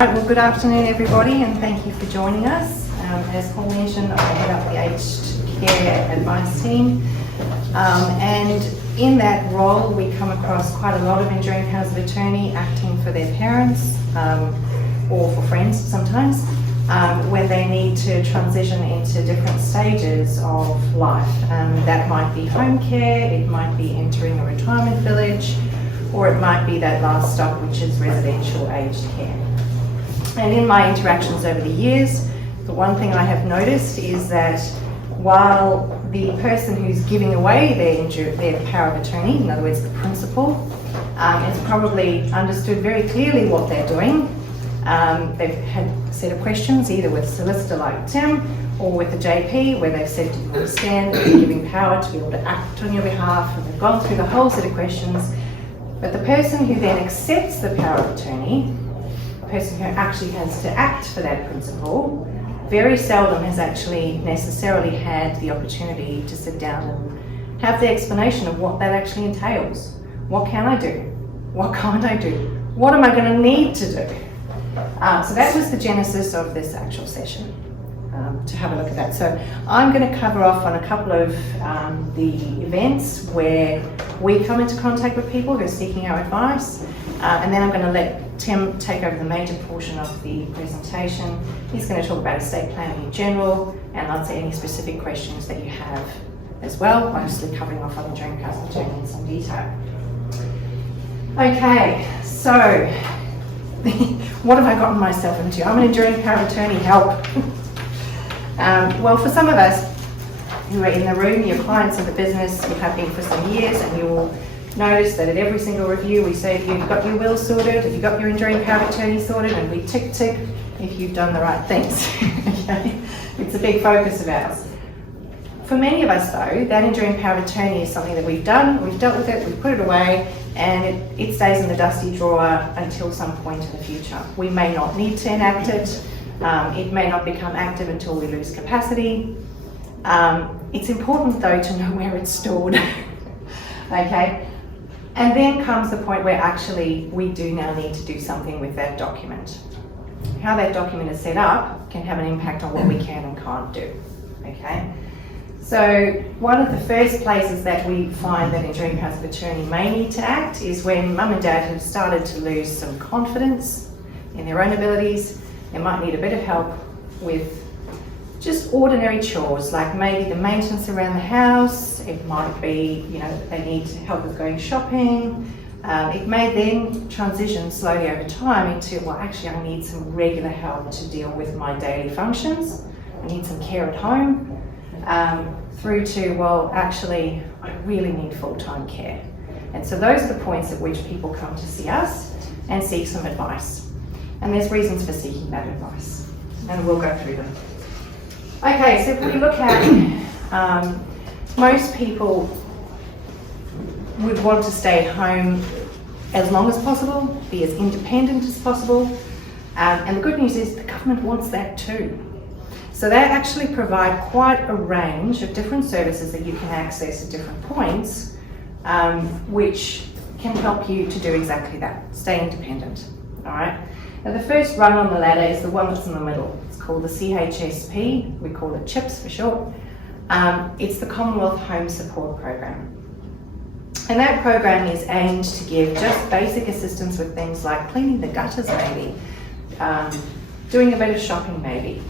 Well, good afternoon everybody, and thank you for joining us. As Paul mentioned, I head up the aged care advice team, and in that role we come across quite a lot of enduring powers of attorney acting for their parents or for friends sometimes when they need to transition into different stages of life. That might be home care, it might be entering a retirement village, or it might be that last stop, which is residential aged care. And in my interactions over the years, the one thing I have noticed is that while the person who's giving away their power of attorney, in other words the principal, has probably understood very clearly what they're doing, they've had a set of questions either with a solicitor like Tim or with the JP where they've said, do you understand that you're giving power to be able to act on your behalf, and they've gone through the whole set of questions. But the person who then accepts the power of attorney, the person who actually has to act for that principal, very seldom has actually necessarily had the opportunity to sit down and have the explanation of what that actually entails. What can I do? What can't I do? What am I going to need to do? So that was the genesis of this actual session, to have a look at that. So I'm going to cover off on a couple of the events where we come into contact with people who are seeking our advice, and then I'm going to let Tim take over the major portion of the presentation. He's going to talk about estate planning in general and answer any specific questions that you have as well, obviously covering off on enduring powers of attorney in some detail. Okay, so what have I gotten myself into? I'm an enduring power of attorney, help. Well, for some of us who are in the room, your clients of the business, you have been for some years, and you will notice that at every single review we say, you've got your will sorted, have you got your enduring power of attorney sorted, and we tick if you've done the right things. Okay? It's a big focus of ours. For many of us though, that enduring power of attorney is something that we've done, we've dealt with it, we've put it away, and it stays in the dusty drawer until some point in the future. We may not need to enact it. It may not become active until we lose capacity. It's important though to know where it's stored. Okay? And then comes the point where actually we do now need to do something with that document. How that document is set up can have an impact on what we can and can't do. Okay? So one of the first places that we find that enduring powers of attorney may need to act is when mum and dad have started to lose some confidence in their own abilities. They might need a bit of help with just ordinary chores, like maybe the maintenance around the house. It might be, they need help with going shopping. It may then transition slowly over time into, well, actually I need some regular help to deal with my daily functions. I need some care at home. Through to, well, actually I really need full-time care. And so those are the points at which people come to see us and seek some advice. And there's reasons for seeking that advice, and we'll go through them. Okay, so if we look at most people would want to stay at home as long as possible, be as independent as possible, and the good news is the government wants that too. So they actually provide quite a range of different services that you can access at different points, which can help you to do exactly that, stay independent. All right. Now the first rung on the ladder is the one that's in the middle. It's called the CHSP, we call it CHIPS for short. It's the Commonwealth Home Support Program. And that program is aimed to give just basic assistance with things like cleaning the gutters maybe, doing a bit of shopping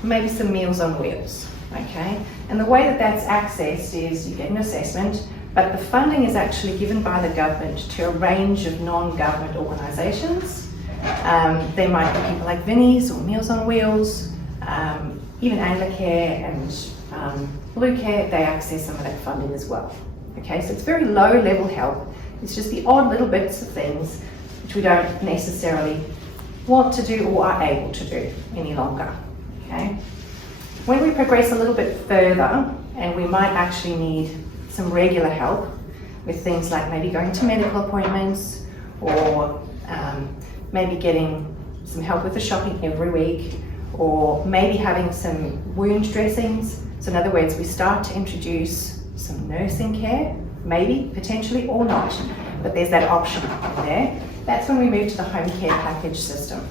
maybe some meals on wheels, okay? And the way that that's accessed is you get an assessment, but the funding is actually given by the government to a range of non-government organisations. They might be people like Vinnie's or Meals on Wheels, even Anglicare and Blue Care, they access some of that funding as well. Okay, so it's very low level help. It's just the odd little bits of things which we don't necessarily want to do or are able to do any longer. Okay, when we progress a little bit further and we might actually need some regular help with things like maybe going to medical appointments or maybe getting some help with the shopping every week, or maybe having some wound dressings. So in other words, we start to introduce some nursing care, maybe, potentially, or not, but there's that option there. That's when we move to the home care package system.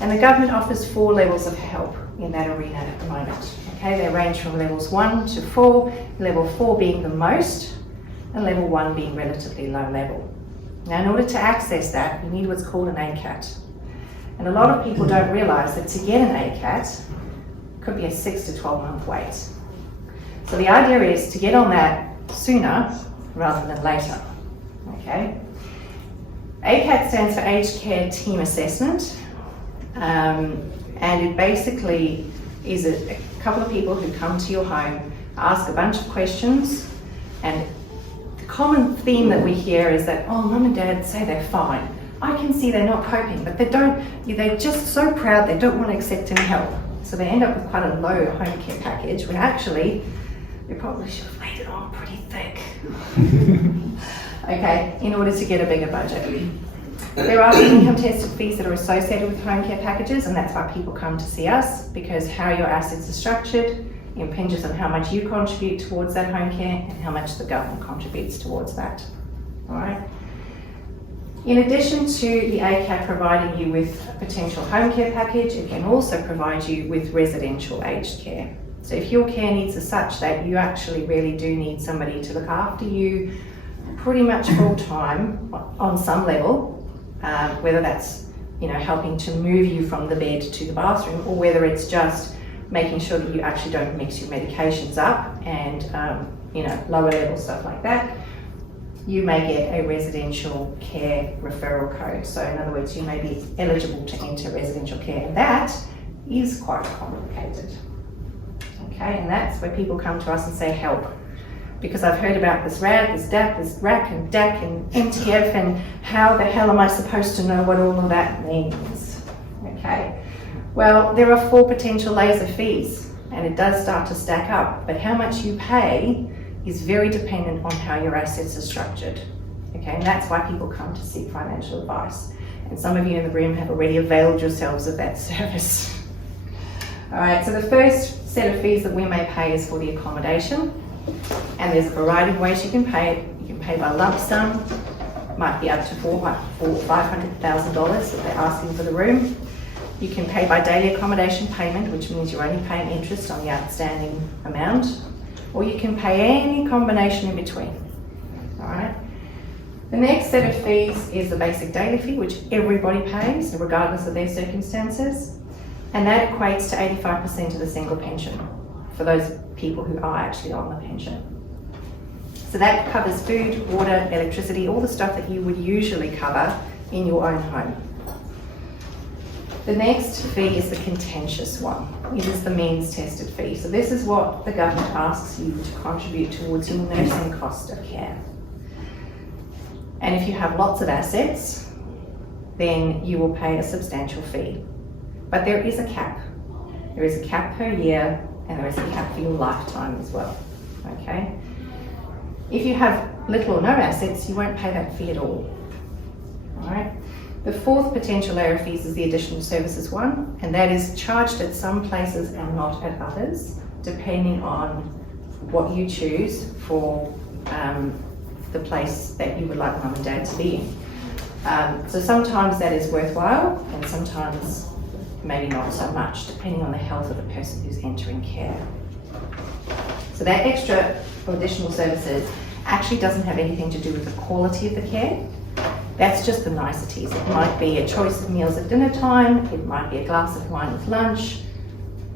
And the government offers 4 levels of help in that arena at the moment. Okay, they range from levels 1 to 4, level 4 being the most, and level 1 being relatively low level. Now, in order to access that, you need what's called an ACAT. And a lot of people don't realise that to get an ACAT could be a 6 to 12 month wait. So the idea is to get on that sooner rather than later. Okay. ACAT stands for Aged Care Team Assessment, and it basically is a couple of people who come to your home, ask a bunch of questions, and the common theme that we hear is that, oh, mum and dad say they're fine. I can see they're not coping, but they're just so proud they don't want to accept any help. So they end up with quite a low home care package when actually they probably should have laid it on pretty thick. Okay, in order to get a bigger budget. There are income tested fees that are associated with home care packages, and that's why people come to see us, because how your assets are structured impinges on how much you contribute towards that home care and how much the government contributes towards that. All right. In addition to the ACAT providing you with a potential home care package, it can also provide you with residential aged care. So if your care needs are such that you actually really do need somebody to look after you pretty much full time on some level, whether that's helping to move you from the bed to the bathroom, or whether it's just making sure that you actually don't mix your medications up and lower level stuff like that, you may get a residential care referral code. So in other words, you may be eligible to enter residential care, and that is quite complicated. Okay, and that's where people come to us and say help. Because I've heard about this RAD, this DAC, this RAC and DAC and MTF, and how the hell am I supposed to know what all of that means? Okay, well, there are 4 potential layers of fees, and it does start to stack up, but how much you pay is very dependent on how your assets are structured. Okay, and that's why people come to seek financial advice. And some of you in the room have already availed yourselves of that service. All right, so the first set of fees that we may pay is for the accommodation. And there's a variety of ways you can pay it. You can pay by lump sum, might be up to $500,000 that they're asking for the room. You can pay by daily accommodation payment, which means you're only paying interest on the outstanding amount, or you can pay any combination in between. All right. The next set of fees is the basic daily fee, which everybody pays, regardless of their circumstances, and that equates to 85% of the single pension for those people who are actually on the pension. So that covers food, water, electricity, all the stuff that you would usually cover in your own home. The next fee is the contentious one. It is the means tested fee. So this is what the government asks you to contribute towards your nursing cost of care. And if you have lots of assets, then you will pay a substantial fee. But there is a cap. There is a cap per year, and there is a cap for your lifetime as well, okay? If you have little or no assets, you won't pay that fee at all, all right? The 4th potential layer of fees is the additional services one, and that is charged at some places and not at others, depending on what you choose for the place that you would like mum and dad to be in. So sometimes that is worthwhile, and sometimes maybe not so much, depending on the health of the person who's entering care. So that extra or additional services actually doesn't have anything to do with the quality of the care. That's just the niceties. It might be a choice of meals at dinner time, it might be a glass of wine with lunch,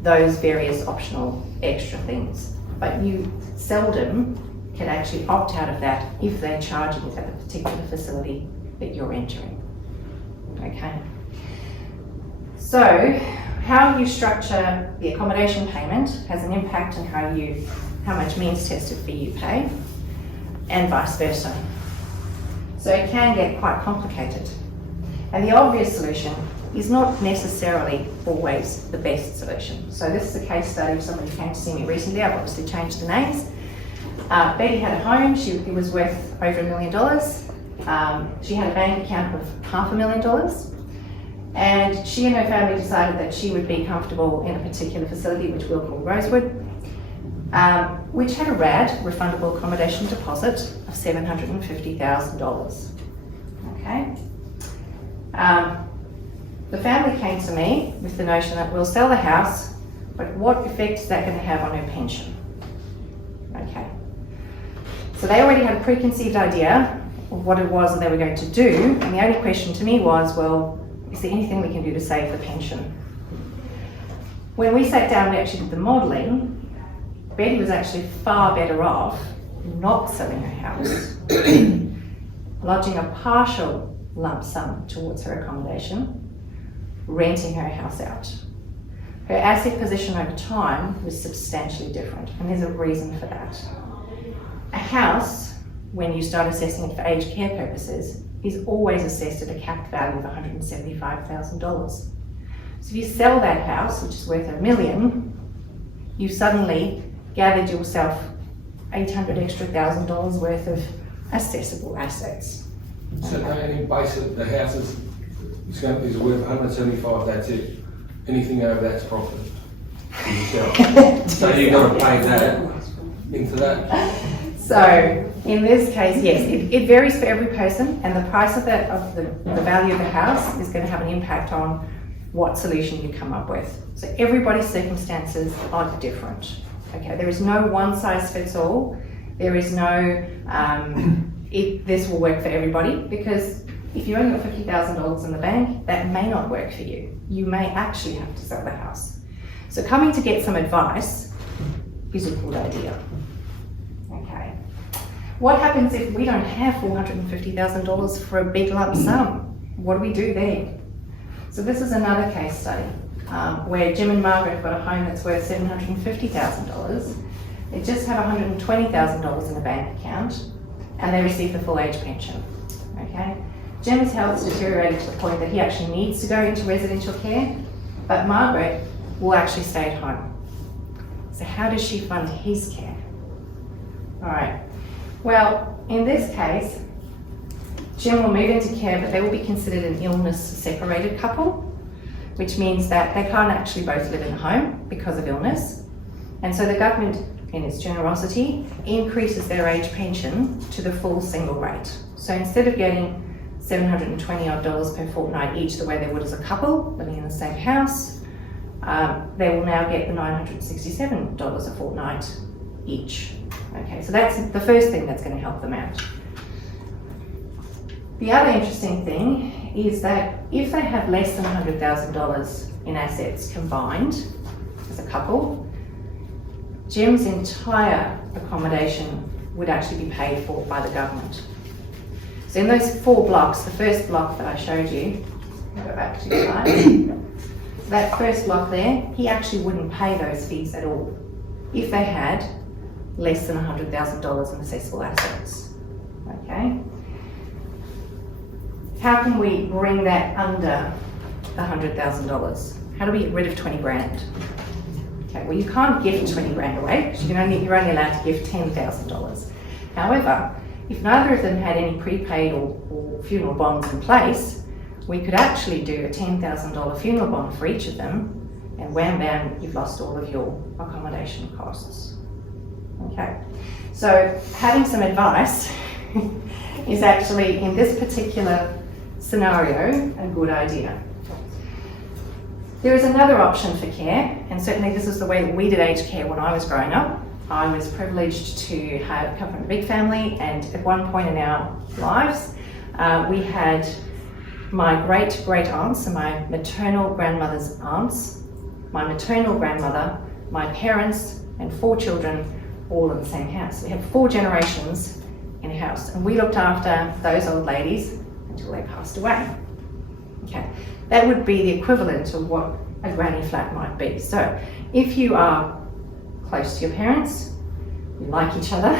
those various optional extra things. But you seldom can actually opt out of that if they're charging it at the particular facility that you're entering. Okay. So, how you structure the accommodation payment has an impact on how much means tested fee you pay, and vice versa. So it can get quite complicated. And the obvious solution is not necessarily always the best solution. So this is a case study of somebody who came to see me recently. I've obviously changed the names. Betty had a home, it was worth over $1 million. She had a bank account of $500,000. And she and her family decided that she would be comfortable in a particular facility, which we'll call Rosewood, which had a RAD, refundable accommodation deposit, of $750,000. Okay. the family came to me with the notion that we'll sell the house, but what effect is that going to have on her pension? Okay. So they already had a preconceived idea of what it was that they were going to do, and the only question to me was, well, is there anything we can do to save the pension? When we sat down, we actually did the modelling. Betty was actually far better off not selling her house, lodging a partial lump sum towards her accommodation, renting her house out. Her asset position over time was substantially different, and there's a reason for that. A house, when you start assessing it for aged care purposes, is always assessed at a capped value of $175,000. So if you sell that house, which is worth $1 million, you've suddenly gathered yourself $800,000 extra worth of assessable assets. So any basic, the house is worth 175, that's it. Anything over that's profit for yourself. So you've got to pay that into that. So in this case, yes, it varies for every person, and the price of the value of the house is going to have an impact on what solution you come up with. So everybody's circumstances are different. Okay, there is no one size fits all. There is no this will work for everybody, because if you only got $50,000 in the bank, that may not work for you. You may actually have to sell the house. So coming to get some advice is a good idea. Okay. What happens if we don't have $450,000 for a big lump sum? What do we do then? So this is another case study where Jim and Margaret have got a home that's worth $750,000. They just have $120,000 in the bank account, and they receive the full age pension. Okay. Jim's health's deteriorated to the point that he actually needs to go into residential care, but Margaret will actually stay at home. So how does she fund his care? All right. Well, in this case, Jim will move into care, but they will be considered an illness-separated couple, which means that they can't actually both live in the home because of illness. And so the government, in its generosity, increases their age pension to the full single rate. So instead of getting $720 per fortnight each, the way they would as a couple living in the same house, they will now get the $967 a fortnight each. Okay, so that's the first thing that's going to help them out. The other interesting thing is that if they have less than $100,000 in assets combined as a couple, Jim's entire accommodation would actually be paid for by the government. So in those 4 blocks, the first block that I showed you, I'll go back to your slide, that first block there, he actually wouldn't pay those fees at all if they had less than $100,000 in assessable assets. Okay? How can we bring that under $100,000? How do we get rid of 20 grand? Okay, well, you can't give 20 grand away, because you're only allowed to give $10,000. However, if neither of them had any prepaid or funeral bonds in place, we could actually do a $10,000 funeral bond for each of them, and wham bam, you've lost all of your accommodation costs. Okay, so having some advice is actually, in this particular scenario, a good idea. There is another option for care, and certainly this is the way that we did aged care when I was growing up. I was privileged to come from a big family, and at one point in our lives, we had my great aunts, and my maternal grandmother's aunts, my maternal grandmother, my parents, and 4 children all in the same house. We had 4 generations in a house, and we looked after those old ladies until they passed away. Okay, that would be the equivalent of what a granny flat might be. So if you are close to your parents, you like each other,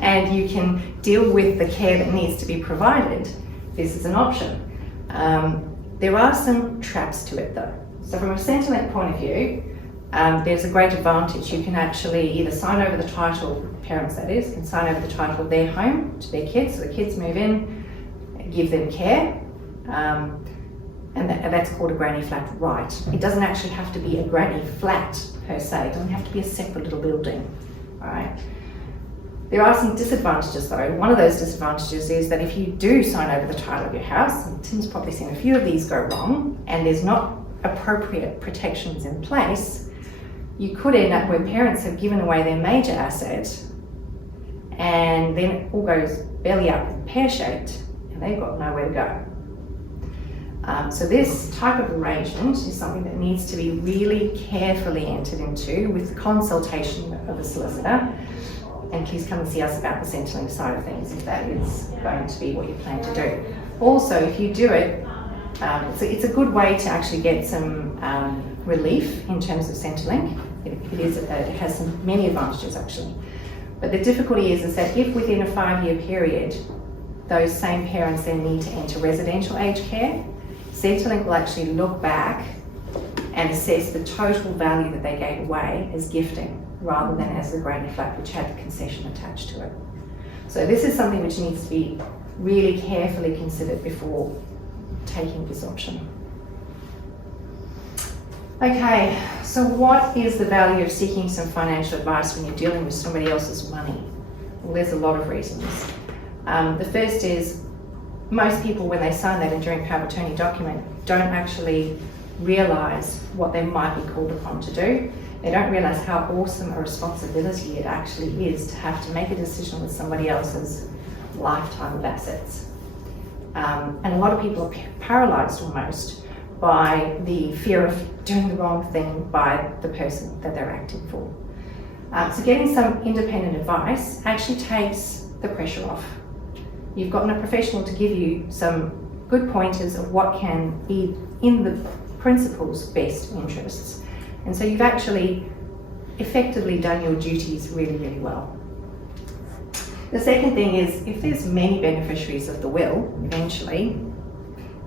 and you can deal with the care that needs to be provided, this is an option. There are some traps to it though. So from a sentiment point of view, there's a great advantage. You can actually either sign over the title, parents that is, can sign over the title of their home to their kids, so the kids move in, give them care, and that's called a granny flat right. It doesn't actually have to be a granny flat per se. It doesn't have to be a separate little building. All right. There are some disadvantages though. One of those disadvantages is that if you do sign over the title of your house, and Tim's probably seen a few of these go wrong, and there's not appropriate protections in place, you could end up where parents have given away their major asset and then it all goes belly up and pear-shaped and they've got nowhere to go. So this type of arrangement is something that needs to be really carefully entered into with consultation of a solicitor. And please come and see us about the Centrelink side of things if that is going to be what you plan to do. Also, if you do it, it's a good way to actually get some relief in terms of Centrelink. It has many advantages actually. But the difficulty is that if within a 5-year period, those same parents then need to enter residential aged care, Centrelink will actually look back and assess the total value that they gave away as gifting rather than as the granny flat which had the concession attached to it. So this is something which needs to be really carefully considered before taking this option. Okay, so what is the value of seeking some financial advice when you're dealing with somebody else's money? Well, there's a lot of reasons. The first is most people, when they sign that enduring power of attorney document, don't actually realise what they might be called upon to do. They don't realise how awesome a responsibility it actually is to have to make a decision with somebody else's lifetime of assets. And a lot of people are paralysed almost by the fear of doing the wrong thing by the person that they're acting for. So getting some independent advice actually takes the pressure off. You've gotten a professional to give you some good pointers of what can be in the principal's best interests. And so you've actually effectively done your duties really, really well. The second thing is, if there's many beneficiaries of the will, eventually,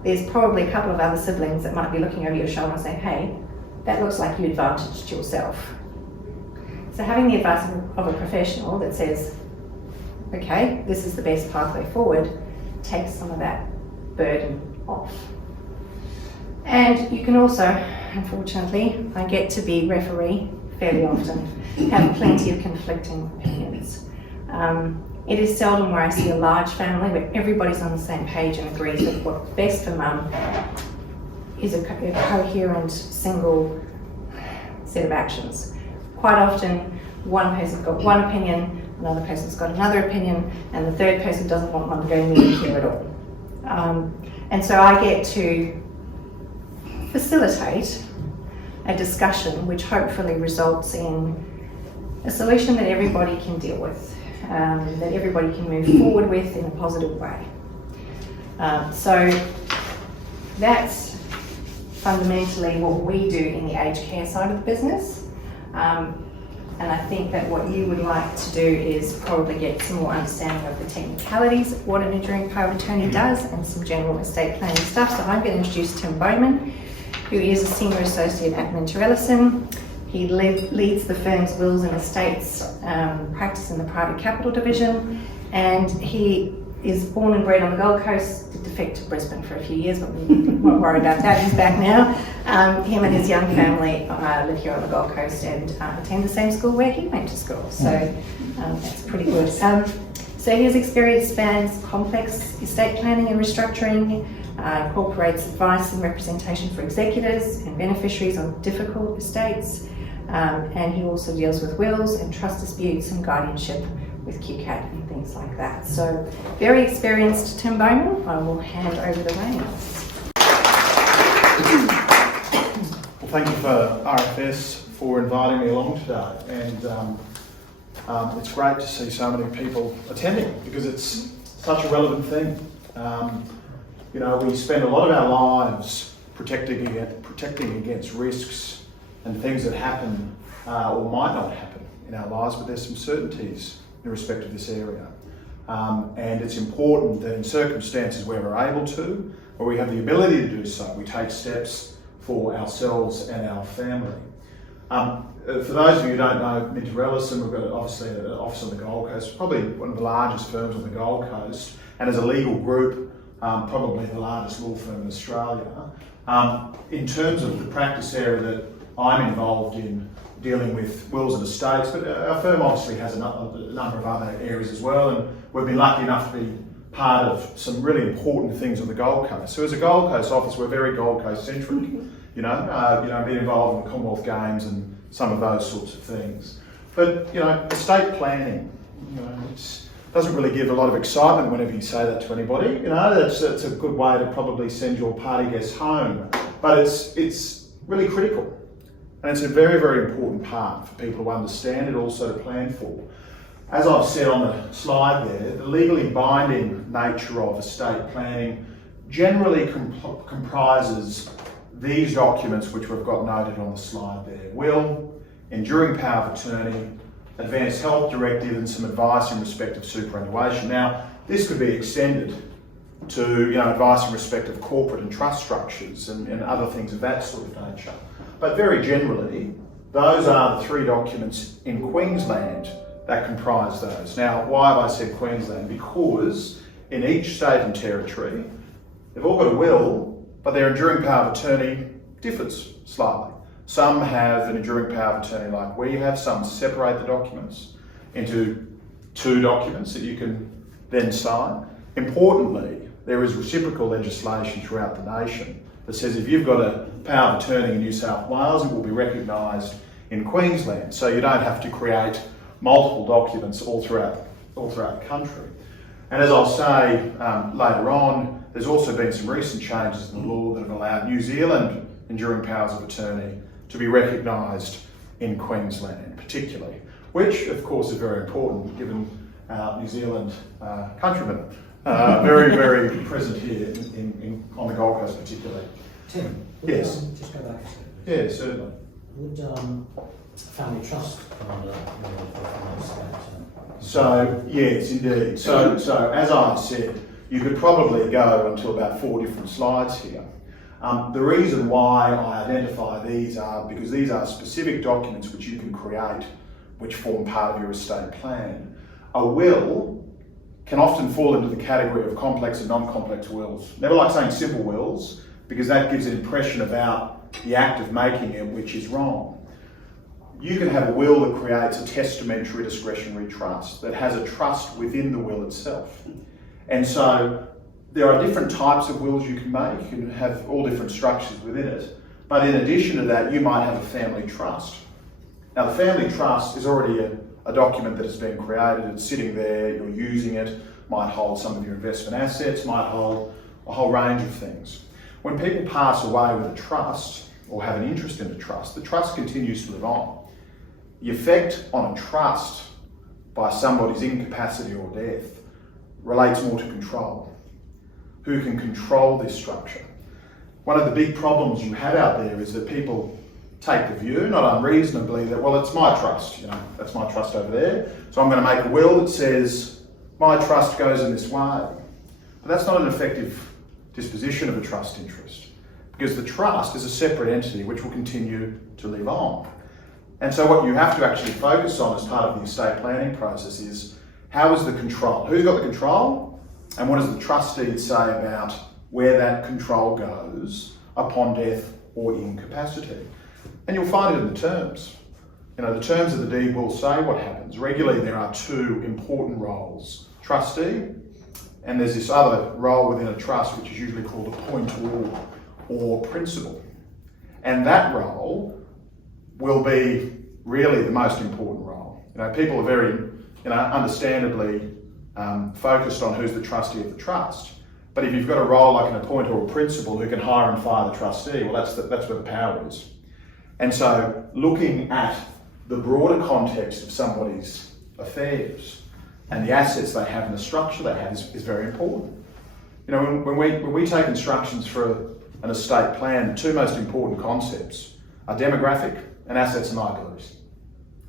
there's probably a couple of other siblings that might be looking over your shoulder and saying, hey, that looks like you advantaged yourself. So having the advice of a professional that says, okay, this is the best pathway forward, takes some of that burden off. And you can also, unfortunately, I get to be referee fairly often, have plenty of conflicting opinions. It is seldom where I see a large family where everybody's on the same page and agrees that what's best for mum is a coherent, single set of actions. Quite often, one person's got one opinion, another person's got another opinion, and the third person doesn't want mum to go anywhere at all. And so I get to facilitate a discussion which hopefully results in a solution that everybody can deal with, that everybody can move forward with in a positive way. So that's fundamentally what we do in the aged care side of the business. And I think that what you would like to do is probably get some more understanding of the technicalities of what an enduring power of attorney does and some general estate planning stuff. So I'm going to introduce Tim Baumann, who is a senior associate at Ellison. He leads the firm's wills and estates practice in the private capital division, and he is born and bred on the Gold Coast, did defect to Brisbane for a few years, but we won't worry about that, he's back now. Him and his young family live here on the Gold Coast and attend the same school where he went to school, so that's pretty good. So his experience spans complex estate planning and restructuring, incorporates advice and representation for executors and beneficiaries on difficult estates, and he also deals with wills and trust disputes and guardianship with QCAT and things like that. So very experienced Tim Baumann. I will hand over the reins. Well, thank you for RFS for inviting me along today, and it's great to see so many people attending because it's such a relevant thing. You know, we spend a lot of our lives protecting against risks and things that happen or might not happen in our lives, but there's some certainties in respect of this area. And it's important that in circumstances where we're able to, or we have the ability to do so, we take steps for ourselves and our family. For those of you who don't know Ellison, we've got obviously an office on the Gold Coast, probably one of the largest firms on the Gold Coast, and as a legal group, probably the largest law firm in Australia. In terms of the practice area that I'm involved in dealing with wills and estates, but our firm obviously has a number of other areas as well, and we've been lucky enough to be part of some really important things on the Gold Coast. So as a Gold Coast office, we're very Gold Coast centric, being involved in the Commonwealth Games and some of those sorts of things. But, estate planning, it doesn't really give a lot of excitement whenever you say that to anybody. That's a good way to probably send your party guests home, but it's really critical. And it's a very, very important part for people to understand and also to plan for. As I've said on the slide there, the legally binding nature of estate planning generally comprises these documents which we've got noted on the slide there: will, enduring power of attorney, advance health directive, and some advice in respect of superannuation. Now, this could be extended to advice in respect of corporate and trust structures and other things of that sort of nature. But very generally, those are the three documents in Queensland that comprise those. Now, why have I said Queensland? Because in each state and territory, they've all got a will, but their enduring power of attorney differs slightly. Some have an enduring power of attorney like we have, some separate the documents into two documents that you can then sign. Importantly, there is reciprocal legislation throughout the nation that says if you've got a power of attorney in New South Wales, it will be recognised in Queensland. So you don't have to create multiple documents all throughout the country. And as I'll say later on, there's also been some recent changes in the law that have allowed New Zealand enduring powers of attorney to be recognised in Queensland particularly, which of course is very important given our New Zealand countrymen very, very present here on the Gold Coast particularly. Tim, yes. Just go back a second. Yeah, certainly. Would family trust come under family estate? So, yes, indeed. So as I said, you could probably go until about 4 different slides here. The reason why I identify these are because these are specific documents which you can create which form part of your estate plan. A will can often fall into the category of complex and non-complex wills. Never like saying simple wills because that gives an impression about the act of making it which is wrong. You can have a will that creates a testamentary discretionary trust that has a trust within the will itself. And so there are different types of wills you can make. You can have all different structures within it. But in addition to that, you might have a family trust. Now, the family trust is already a document that has been created. It's sitting there, you're using it, might hold some of your investment assets, might hold a whole range of things. When people pass away with a trust or have an interest in a trust, the trust continues to live on. The effect on a trust by somebody's incapacity or death relates more to control. Who can control this structure? One of the big problems you have out there is that people take the view, not unreasonably, that, well, it's my trust, that's my trust over there, so I'm going to make a will that says my trust goes in this way. But that's not an effective disposition of a trust interest, because the trust is a separate entity which will continue to live on. And so what you have to actually focus on as part of the estate planning process is, how is the control? Who's got the control? And what does the trust deed say about where that control goes upon death or incapacity? And you'll find it in the terms. The terms of the deed will say what happens. Regularly there are two important roles: trustee, and there's this other role within a trust which is usually called appointor or principal. And that role will be really the most important role. People are very, understandably focused on who's the trustee of the trust. But if you've got a role like an appointer or principal who can hire and fire the trustee, well, that's where the power is. And so looking at the broader context of somebody's affairs and the assets they have and the structure they have is very important. When we take instructions for an estate plan, the two most important concepts are demographic and assets and liabilities.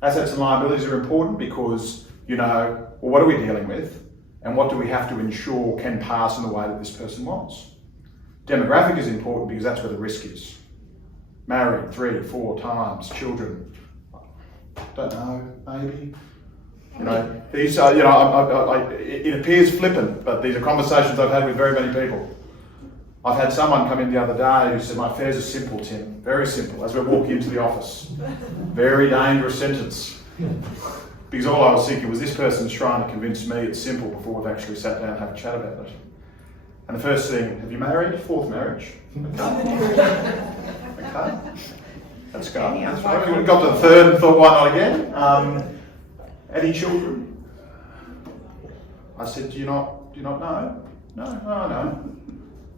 Assets and liabilities are important because what are we dealing with and what do we have to ensure can pass in the way that this person wants. Demographic is important because that's where the risk is. Married 3, 4 times, children, don't know, maybe. These are, it appears flippant, but these are conversations I've had with very many people. I've had someone come in the other day who said, my affairs are simple, Tim, very simple, as we're walking into the office. Very dangerous sentence. Because all I was thinking was this person's trying to convince me it's simple before we've actually sat down and had a chat about it. And the first thing, have you married? Fourth marriage. Okay. Okay. That's good. That's right. We would have got to the third and thought, why not again? Any children? I said, do you not know? No.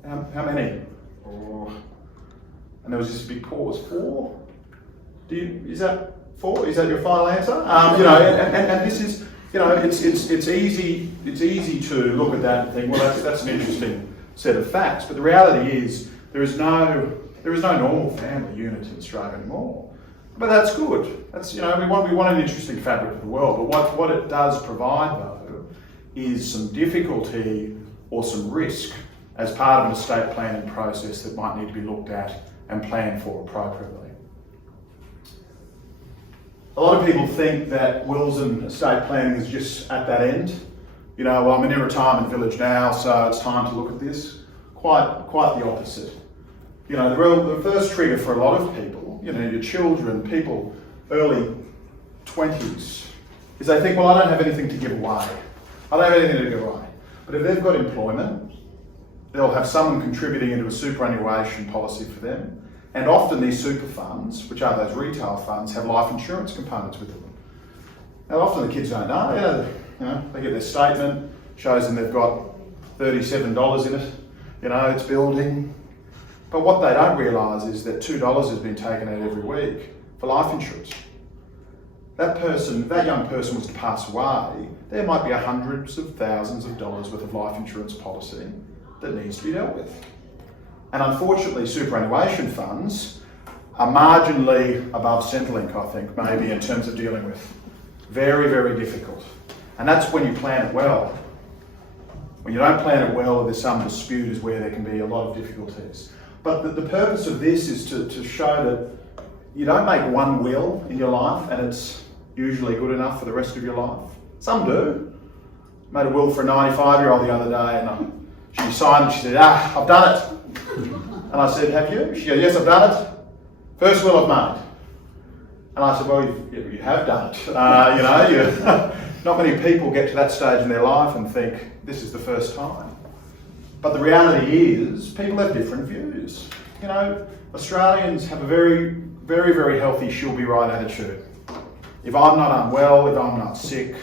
How many? Oh. And there was this big pause. 4? Is that 4? Is that your final answer? And this is, it's easy to look at that and think, well, that's an interesting set of facts. But the reality is, there is no normal family unit in Australia anymore. But that's good. That's, we want an interesting fabric of the world. But what it does provide, though, is some difficulty or some risk as part of an estate planning process that might need to be looked at and planned for appropriately. A lot of people think that wills and estate planning is just at that end. I'm in a retirement village now, so it's time to look at this. Quite the opposite. The first trigger for a lot of people, your children, people early 20s, is they think, well, I don't have anything to give away. I don't have anything to give away. But if they've got employment, they'll have someone contributing into a superannuation policy for them. And often these super funds, which are those retail funds, have life insurance components with them. And often the kids don't know. They get their statement, shows them they've got $37 in it. It's building. But what they don't realise is that $2 has been taken out every week for life insurance. If that young person was to pass away, there might be hundreds of thousands of dollars worth of life insurance policy that needs to be dealt with. And unfortunately, superannuation funds are marginally above Centrelink, I think, maybe in terms of dealing with. Very, very difficult. And that's when you plan it well. When you don't plan it well, there's some dispute is where there can be a lot of difficulties. But the purpose of this is to show that you don't make one will in your life and it's usually good enough for the rest of your life. Some do. Made a will for a 95-year-old the other day and she signed it, she said, I've done it. And I said, have you? She said, yes, I've done it. First will I've made. And I said, well, you have done it. Not many people get to that stage in their life and think, this is the first time. But the reality is, people have different views. Australians have a very, very, very healthy she'll be right attitude. If I'm not unwell, if I'm not sick,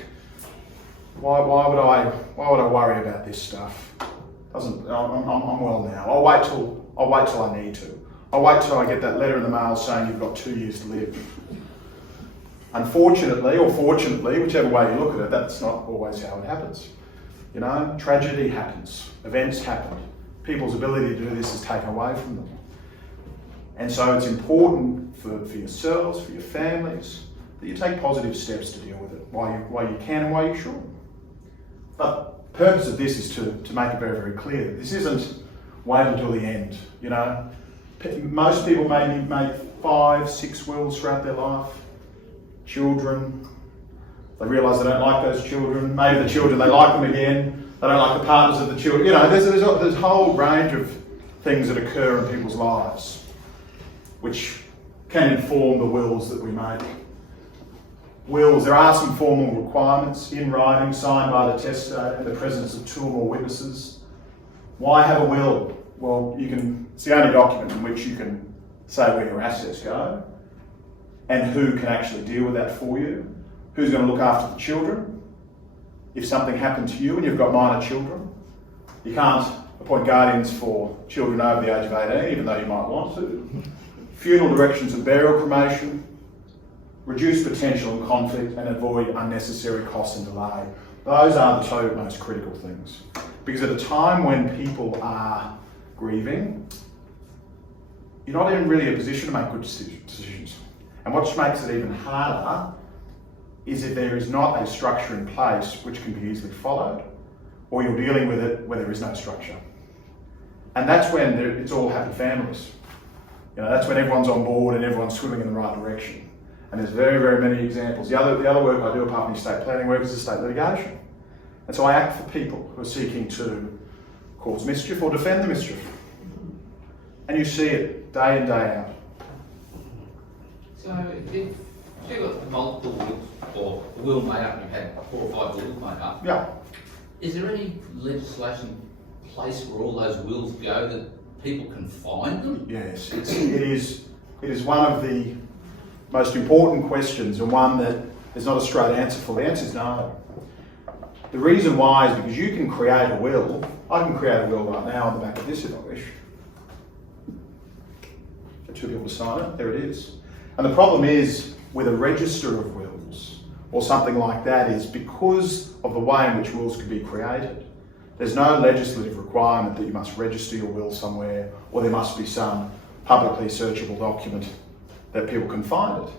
why would I worry about this stuff? I'm well now. I'll wait till I need to. I'll wait till I get that letter in the mail saying you've got 2 years to live. Unfortunately, or fortunately, whichever way you look at it, that's not always how it happens. Tragedy happens, events happen. People's ability to do this is taken away from them. And so it's important for yourselves, for your families, that you take positive steps to deal with it while you can and while you should. But the purpose of this is to make it very, very clear that this isn't wait until the end. Most people maybe make 5, 6 wills throughout their life. Children, they realise they don't like those children. Maybe the children, they like them again. They don't like the partners of the children. There's a whole range of things that occur in people's lives which can inform the wills that we make. Wills, there are some formal requirements in writing, signed by the testator in the presence of 2 or more witnesses. Why have a will? Well, it's the only document in which you can say where your assets go and who can actually deal with that for you. Who's going to look after the children? If something happened to you and you've got minor children, you can't appoint guardians for children over the age of 18, even though you might want to. Funeral directions of burial, cremation, reduce potential and conflict and avoid unnecessary cost and delay. Those are the 2 most critical things. Because at a time when people are grieving, you're not in really a position to make good decisions. And what makes it even harder is if there is not a structure in place which can be easily followed, or you're dealing with it where there is no structure. And that's when it's all happy families. That's when everyone's on board and everyone's swimming in the right direction. And there's very, very many examples. The other work I do apart from estate planning work is estate litigation. And so I act for people who are seeking to cause mischief or defend the mischief. And you see it day in, day out. So if you've got multiple wills, or a will made up, and you've had 4 or 5 wills made up, Yeah. is there any legislation place where all those wills go that people can find them? Yes, it is one of the most important questions, and one that there's not a straight answer for. The answer is no. The reason why is because you can create a will. I can create a will right now on the back of this if I wish. Get 2 people to sign it, there it is. And the problem is with a register of wills or something like that is because of the way in which wills can be created, there's no legislative requirement that you must register your will somewhere, or there must be some publicly searchable document that people can find it.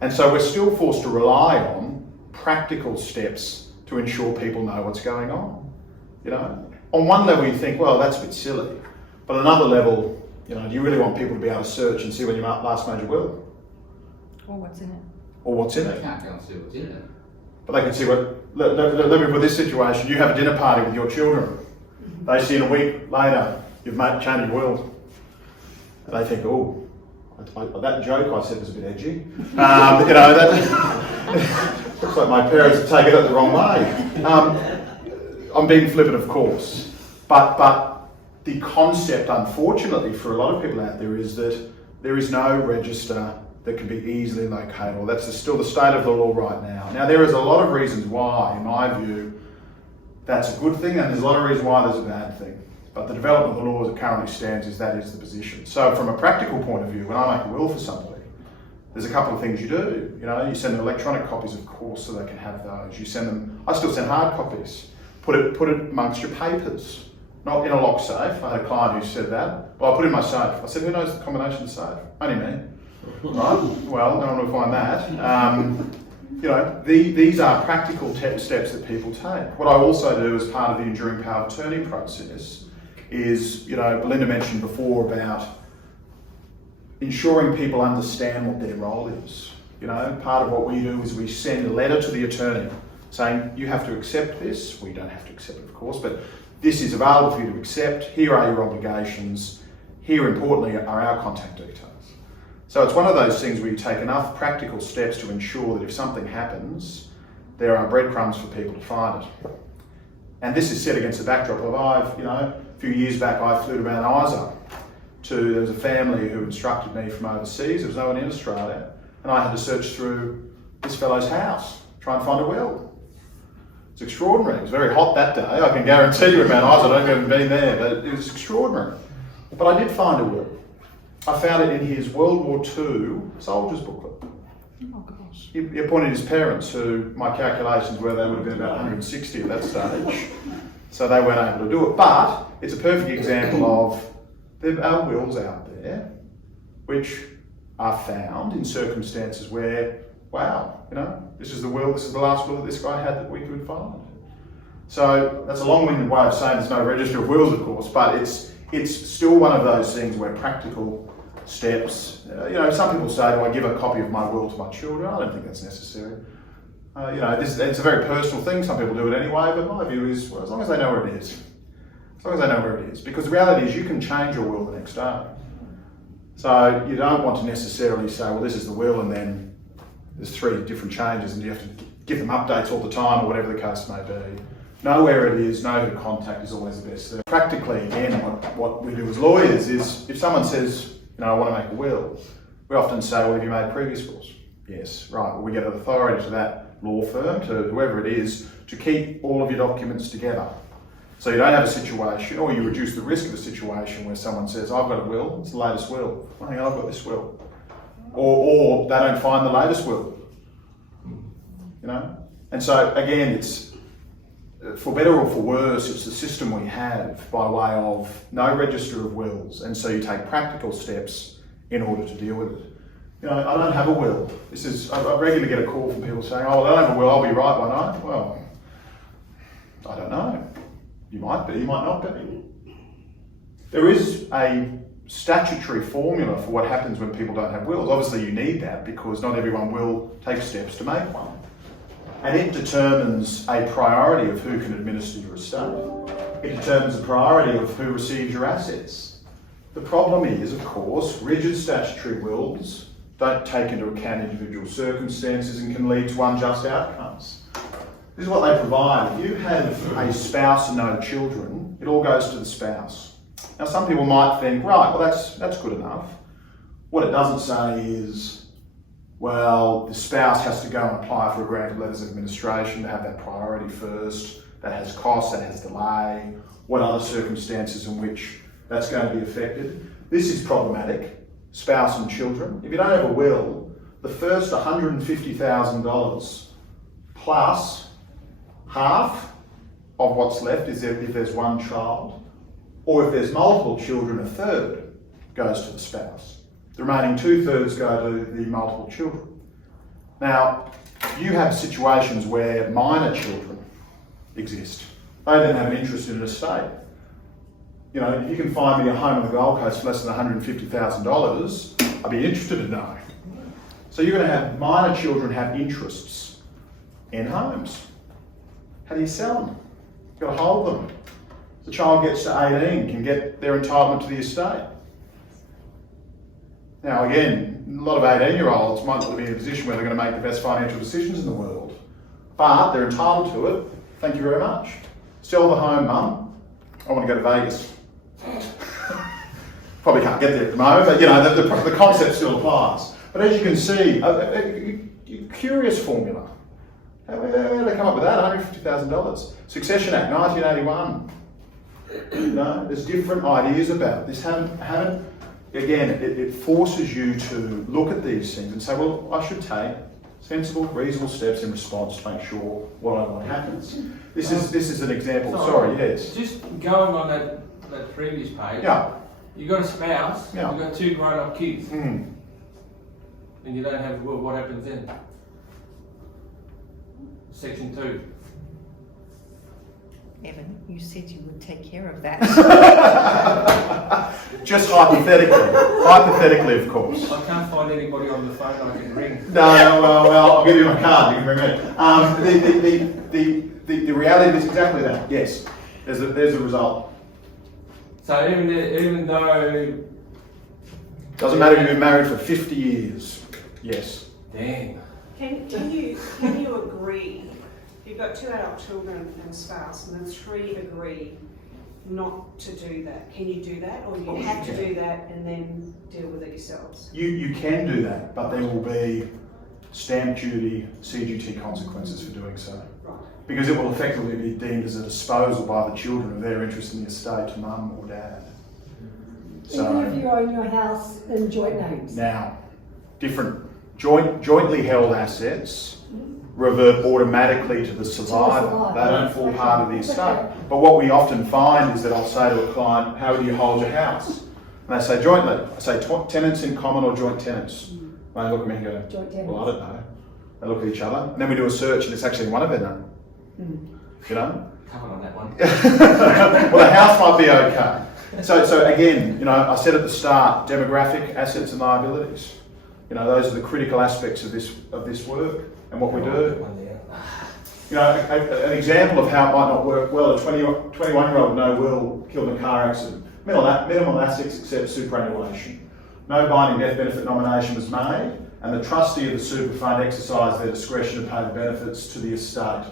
And so we're still forced to rely on practical steps to ensure people know what's going on. You know, on one level you think, well, that's a bit silly, but on another level, you know, do you really want people to be able to search and see when your last made your will? Or what's in it? Or what's in They it? can't go and see what's in it. But they can see what, let me put this situation, you have a dinner party with your children. They see in a week later, you've changed your will. And they think, oh, that joke I said was a bit edgy. You know, that looks like my parents have taken it the wrong way. I'm being flippant, of course. But the concept, unfortunately, for a lot of people out there is that there is no register that can be easily located, or that's still the state of the law right now. Now, there is a lot of reasons why, in my view, that's a good thing, and there's a lot of reasons why there's a bad thing. But the development of the law as it currently stands is that is the position. So from a practical point of view, when I make a will for somebody, there's a couple of things you do. You know, you send them electronic copies, of course, so they can have those. You send them, I still send hard copies. Put it amongst your papers, not in a lock safe. I had a client who said that. Well, I put it in my safe. I said, who knows the combination of the safe? Only me. Right? Well, no one will find that. You know, these are practical steps that people take. What I also do as part of the enduring power of attorney process is, you know, Belinda mentioned before about ensuring people understand what their role is. You know, part of what we do is we send a letter to the attorney saying, you have to accept this. We don't have to accept it, of course, but this is available for you to accept. Here are your obligations. Here, importantly, are our contact details. So it's one of those things where you take enough practical steps to ensure that if something happens, there are breadcrumbs for people to find it. And this is set against the backdrop of a few years back, I flew to Mount Isa there was a family who instructed me from overseas. There was no one in Australia, and I had to search through this fellow's house, try and find a will. It's extraordinary. It was very hot that day. I can guarantee you in Mount Isa, I don't have been there, but it was extraordinary. But I did find a will. I found it in his World War II soldier's booklet. Oh gosh. He appointed his parents, who my calculations were they would have been about 160 at that stage, so they weren't able to do it. But it's a perfect example of there are wills out there which are found in circumstances where, wow, you know, this is the last will that this guy had that we could find. So that's a long-winded way of saying there's no register of wills, of course, but it's still one of those things where practical steps, you know, some people say, do I give a copy of my will to my children? I don't think that's necessary. You know, it's a very personal thing. Some people do it anyway, but my view is, well, as long as they know where it is. As long as they know where it is. Because the reality is you can change your will the next day. So you don't want to necessarily say, well, this is the will, and then there's 3 different changes and you have to give them updates all the time or whatever the case may be. Know where it is, know who to contact is always the best thing. Practically, again, what we do as lawyers is, if someone says, you know, I want to make a will, we often say, well, have you made previous wills? Yes, right. Well, we get an authority to that law firm, to whoever it is, to keep all of your documents together. So you don't have a situation, or you reduce the risk of a situation where someone says, I've got a will, it's the latest will. Well, hang on, I've got this will. Or they don't find the latest will. You know? And so, again, it's, for better or for worse, it's the system we have by way of no register of wills, and so you take practical steps in order to deal with it. You know, I don't have a will. I regularly get a call from people saying, oh, well, I don't have a will, I'll be right, won't I? Well, I don't know. You might be, you might not be. There is a statutory formula for what happens when people don't have wills. Obviously you need that because not everyone will take steps to make one. And it determines a priority of who can administer your estate. It determines a priority of who receives your assets. The problem is, of course, rigid statutory wills don't take into account individual circumstances and can lead to unjust outcomes. This is what they provide. If you have a spouse and no children, it all goes to the spouse. Now, some people might think, right, well, that's good enough. What it doesn't say is, well, the spouse has to go and apply for a grant of letters of administration to have that priority first. That has cost, that has delay. What other circumstances in which that's going to be affected? This is problematic. Spouse and children. If you don't have a will, the first $150,000 plus half of what's left is if there's one child, or if there's multiple children, a third goes to the spouse. The remaining 2/3 go to the multiple children. Now, you have situations where minor children exist. They then have an interest in an estate. You know, if you can find me a home on the Gold Coast for less than $150,000, I'd be interested to know. So you're going to have minor children have interests in homes. How do you sell them? You've got to hold them. The child gets to 18, can get their entitlement to the estate. Now again, a lot of 18-year-olds might not be in a position where they're going to make the best financial decisions in the world, but they're entitled to it. Thank you very much. Sell the home, Mum. I want to go to Vegas. Probably can't get there at the moment, but you know, the concept still applies. But as you can see, a curious formula. How did they come up with that? $150,000. Succession Act, 1981. You know, there's different ideas about it. This again, it forces you to look at these things and say, well, I should take sensible, reasonable steps in response to make sure what I want happens. This is an example. Sorry, yes. Just going on that previous page. Yeah. You've got a spouse, Yeah. you've got 2 grown-up kids, Mm. and you don't have a will. What happens then? Section 2. Evan, you said you would take care of that. Just hypothetically. Hypothetically, of course. I can't find anybody on the phone I can ring. No, well, I'll give you my card. You can ring me. The reality is exactly that. Yes, there's a result. So even though... Doesn't matter if you've been married for 50 years. Yes. Damn. Can you agree, if you've got 2 adult children and a spouse, and then 3 agree not to do that, can you do that? Or you have to do that and then deal with it yourselves? You can do that, but there will be stamp duty, CGT consequences for doing so. Right. Because it will effectively be deemed as a disposal by the children of their interest in the estate to mum or dad. Even if you own your house in joint names. Now, different jointly held assets revert automatically to the survivor. They don't form part of the estate. But what we often find is that I'll say to a client, how do you hold your house? And they say jointly. I say tenants in common or joint tenants. And they look at me and go, Joint tenants. well, I don't know. They look at each other. And then we do a search and it's actually one of their name. You know? Comment on that one. Well, the house might be okay. So again, you know, I said at the start, demographic, assets and liabilities. You know, those are the critical aspects of this work and what we do. You know, an example of how it might not work well, a 21-year-old no will killed in a car accident. Minimal assets except superannuation. No binding death benefit nomination was made, and the trustee of the super fund exercised their discretion to pay the benefits to the estate.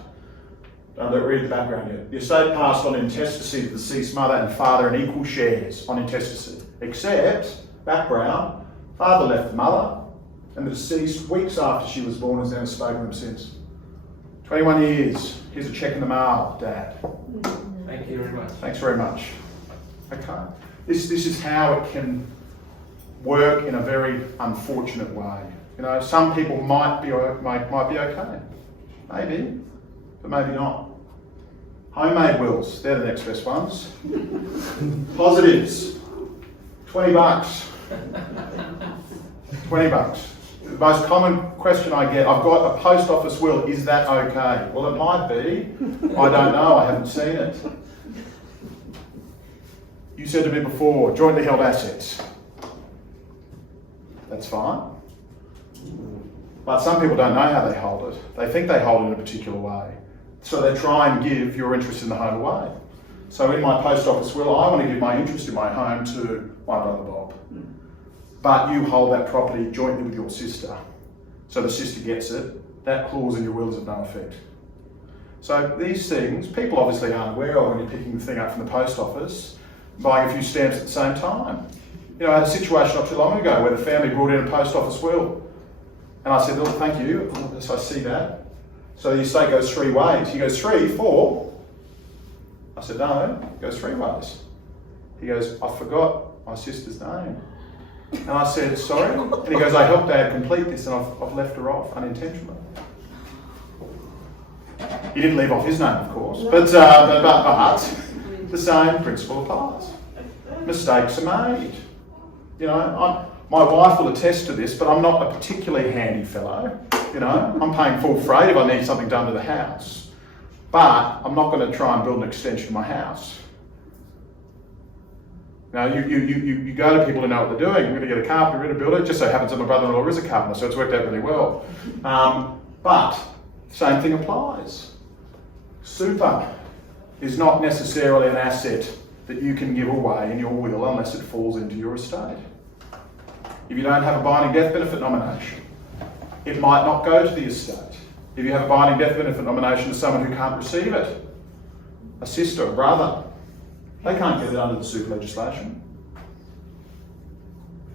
Don't read the background yet. The estate passed on intestacy to the deceased mother and father in equal shares on intestacy, except, background, father left the mother, and the deceased, weeks after she was born, has never spoken to them since. 21 years. Here's a check in the mail, Dad. Thank you very much. Thanks very much. Okay. This is how it can work in a very unfortunate way. You know, some people might be okay. Maybe, but maybe not. Homemade wills, they're the next best ones. Positives, $20. $20. The most common question I get, I've got a post office will, is that okay? Well, it might be. I don't know, I haven't seen it. You said to me before, jointly held assets. That's fine. But some people don't know how they hold it. They think they hold it in a particular way. So they try and give your interest in the home away. So in my post office will, I want to give my interest in my home to my brother Bob. But you hold that property jointly with your sister. So the sister gets it. That clause in your will is of no effect. So these things, people obviously aren't aware of when you're picking the thing up from the post office, buying a few stamps at the same time. You know, I had a situation not too long ago where the family brought in a post office will. And I said, look, thank you. Yes, I see that. So the estate goes 3 ways. He goes, 3, 4. I said, no, it goes 3 ways. He goes, I forgot my sister's name. And I said, sorry? And he goes, I helped Dad complete this and I've left her off unintentionally. He didn't leave off his name, of course, but the same principle applies. Mistakes are made. You know, my wife will attest to this, but I'm not a particularly handy fellow. You know, I'm paying full freight if I need something done to the house. But I'm not going to try and build an extension to my house. Now, you go to people who know what they're doing. We're going to get a carpenter, we're going to build it. It just so happens that my brother-in-law is a carpenter, so it's worked out really well. But same thing applies. Super is not necessarily an asset that you can give away in your will unless it falls into your estate. If you don't have a binding death benefit nomination, it might not go to the estate. If you have a binding death benefit nomination to someone who can't receive it, a sister, a brother, they can't get it under the super legislation.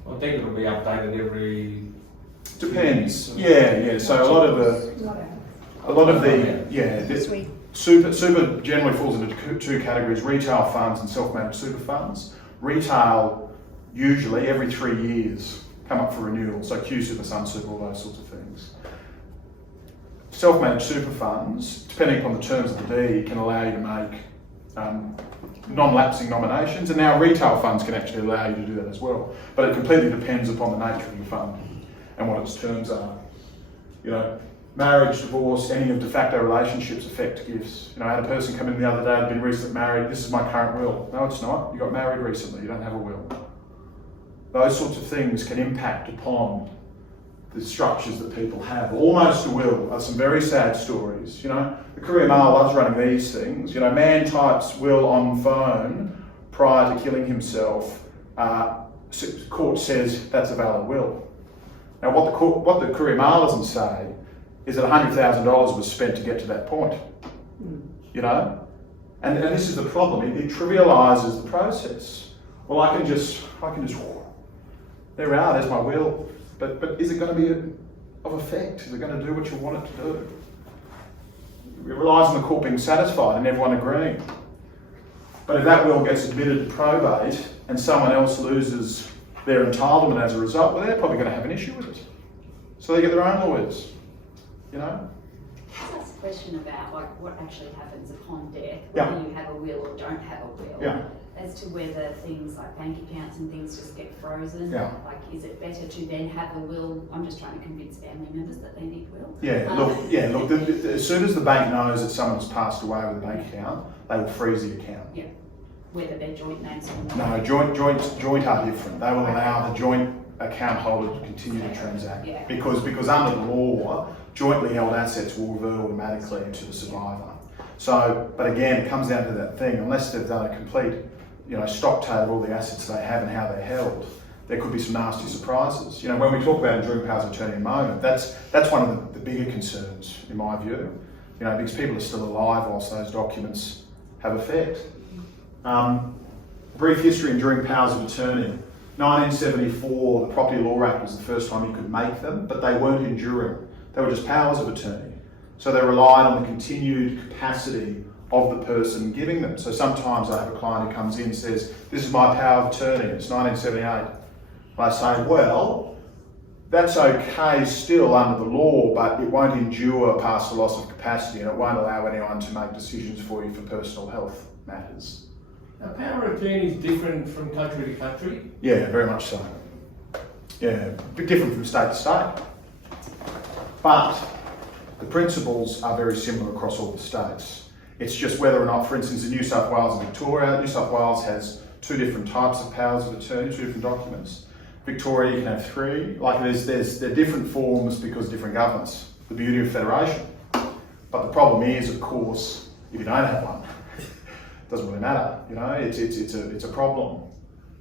I think it'll be updated every... Depends. Yeah. So a lot of the super generally falls into 2 categories: retail funds and self-managed super funds. Retail usually every 3 years come up for renewal. So Q Super, Sun Super, all those sorts of things. Self-managed super funds, depending upon the terms of the deed, can allow you to make non-lapsing nominations, and now retail funds can actually allow you to do that as well. But it completely depends upon the nature of your fund and what its terms are. You know, marriage, divorce, any of de facto relationships affect gifts. You know, I had a person come in the other day, had been recently married, this is my current will. No, it's not. You got married recently, you don't have a will. Those sorts of things can impact upon the structures that people have. Almost a will are some very sad stories. You know, the Courier Mail loves running these things. You know, man types will on phone prior to killing himself. Court says that's a valid will. Now, what the Courier Mail doesn't say is that $100,000 was spent to get to that point. You know, and this is the problem. It trivialises the process. Well, I can just. There we are. There's my will. But is it going to be of effect? Is it going to do what you want it to do? It relies on the court being satisfied and everyone agreeing. But if that will gets admitted to probate and someone else loses their entitlement as a result, well, they're probably going to have an issue with it. So they get their own lawyers, you know? That's a question about like what actually happens upon death, Yeah. whether you have a will or don't have a will. Yeah. As to whether things like bank accounts and things just get frozen. Yeah. Like, is it better to then have a will? I'm just trying to convince family members that they need will. Look, as soon as the bank knows that someone's passed away with a bank account, they will freeze the account. Yeah. Whether they're joint names or not. No, joint are different. They will allow the joint account holder to continue to transact. Yeah. Because under the law, jointly held assets will revert automatically to the survivor. So, but again, it comes down to that thing, unless they've done a complete, stock take of all the assets they have and how they're held, there could be some nasty surprises. You know, when we talk about enduring powers of attorney in a moment, that's one of the bigger concerns, in my view. You know, because people are still alive whilst those documents have effect. Brief history enduring powers of attorney. 1974, the Property Law Act was the first time you could make them, but they weren't enduring. They were just powers of attorney. So they relied on the continued capacity of the person giving them. So sometimes I have a client who comes in and says, this is my power of attorney, it's 1978. I say, well, that's okay still under the law, but it won't endure past the loss of capacity and it won't allow anyone to make decisions for you for personal health matters. Now, power of attorney is different from country to country? Yeah, very much so. Yeah, a bit different from state to state. But the principles are very similar across all the states. It's just whether or not, for instance, in New South Wales and Victoria, New South Wales has 2 different types of powers of attorney, 2 different documents. Victoria, you can have 3. Like they're different forms because of different governments. The beauty of federation. But the problem is, of course, if you don't have one, doesn't really matter, you know, it's a problem.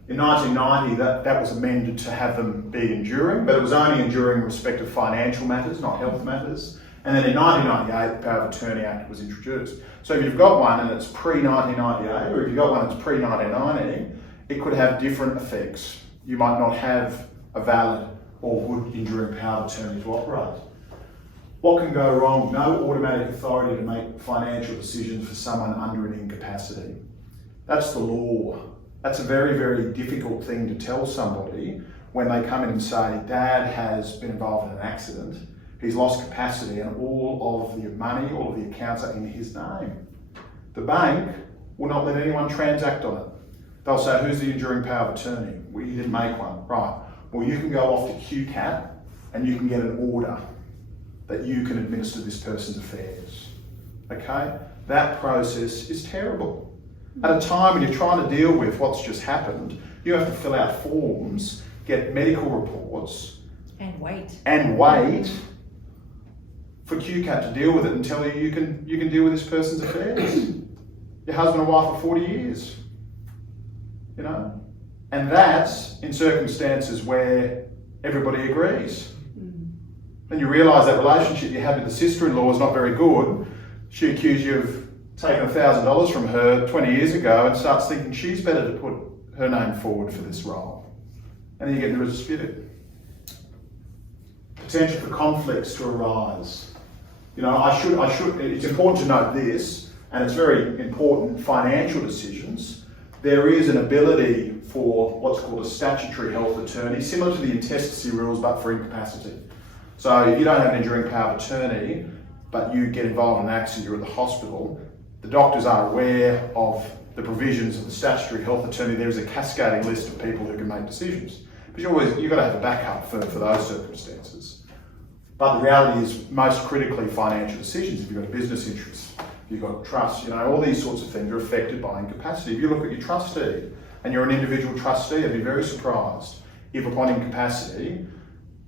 In 1990, that was amended to have them be enduring, but it was only enduring in respect of financial matters, not health matters. And then in 1998, the Power of Attorney Act was introduced. So if you've got one and it's pre-1998, or if you've got one that's pre-1990, it could have different effects. You might not have a valid or good enduring power of attorney to operate. What can go wrong? No automatic authority to make financial decisions for someone under an incapacity. That's the law. That's a very, very difficult thing to tell somebody when they come in and say, Dad has been involved in an accident, he's lost capacity, and all of the money, all of the accounts are in his name. The bank will not let anyone transact on it. They'll say, who's the enduring power of attorney? Well, you didn't make one. Right. Well, you can go off to QCAT and you can get an order that you can administer this person's affairs. Okay? That process is terrible. At a time when you're trying to deal with what's just happened, you have to fill out forms, get medical reports, And wait. For QCAT to deal with it and tell you can deal with this person's affairs. Your husband and wife for 40 years. You know? And that's in circumstances where everybody agrees. Then you realise that relationship you had with the sister-in-law is not very good. She accused you of taking $1,000 from her 20 years ago and starts thinking she's better to put her name forward for this role. And then you get into a dispute. Potential for conflicts to arise. You know, it's important to note this, and it's very important, financial decisions. There is an ability for what's called a statutory health attorney, similar to the intestacy rules, but for incapacity. So if you don't have an enduring power of attorney, but you get involved in an accident, you're at the hospital, the doctors are aware of the provisions of the statutory health attorney. There is a cascading list of people who can make decisions. But you've got to have a backup for those circumstances. But the reality is, most critically, financial decisions, if you've got a business interest, if you've got trust, you know, all these sorts of things are affected by incapacity. If you look at your trustee, and you're an individual trustee, I'd be very surprised if upon incapacity,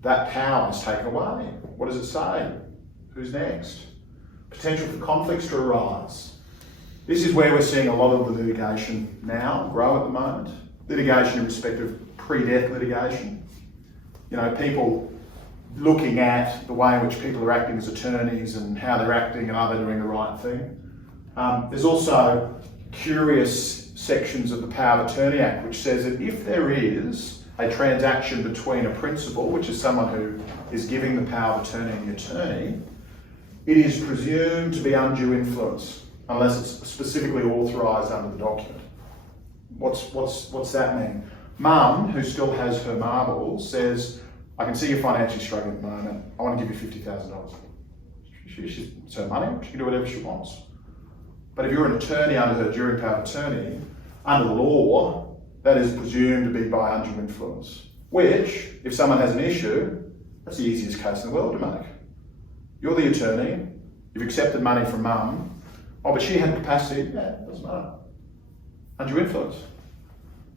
that power is taken away. What does it say? Who's next? Potential for conflicts to arise. This is where we're seeing a lot of the litigation now grow at the moment. Litigation in respect of pre-death litigation. You know, people looking at the way in which people are acting as attorneys and how they're acting and are they doing the right thing. There's also curious sections of the Power of Attorney Act which says that if there is a transaction between a principal, which is someone who is giving the power of attorney and the attorney, it is presumed to be undue influence unless it's specifically authorised under the document. What's that mean? Mum, who still has her marbles, says, I can see you're financially struggling at the moment. I want to give you $50,000. It's her money. She can do whatever she wants. But if you're an attorney under her enduring power of attorney, under the law, that is presumed to be by undue influence. Which, if someone has an issue, that's the easiest case in the world to make. You're the attorney. You've accepted money from Mum. Oh, but she had capacity. Yeah, doesn't matter. Undue influence.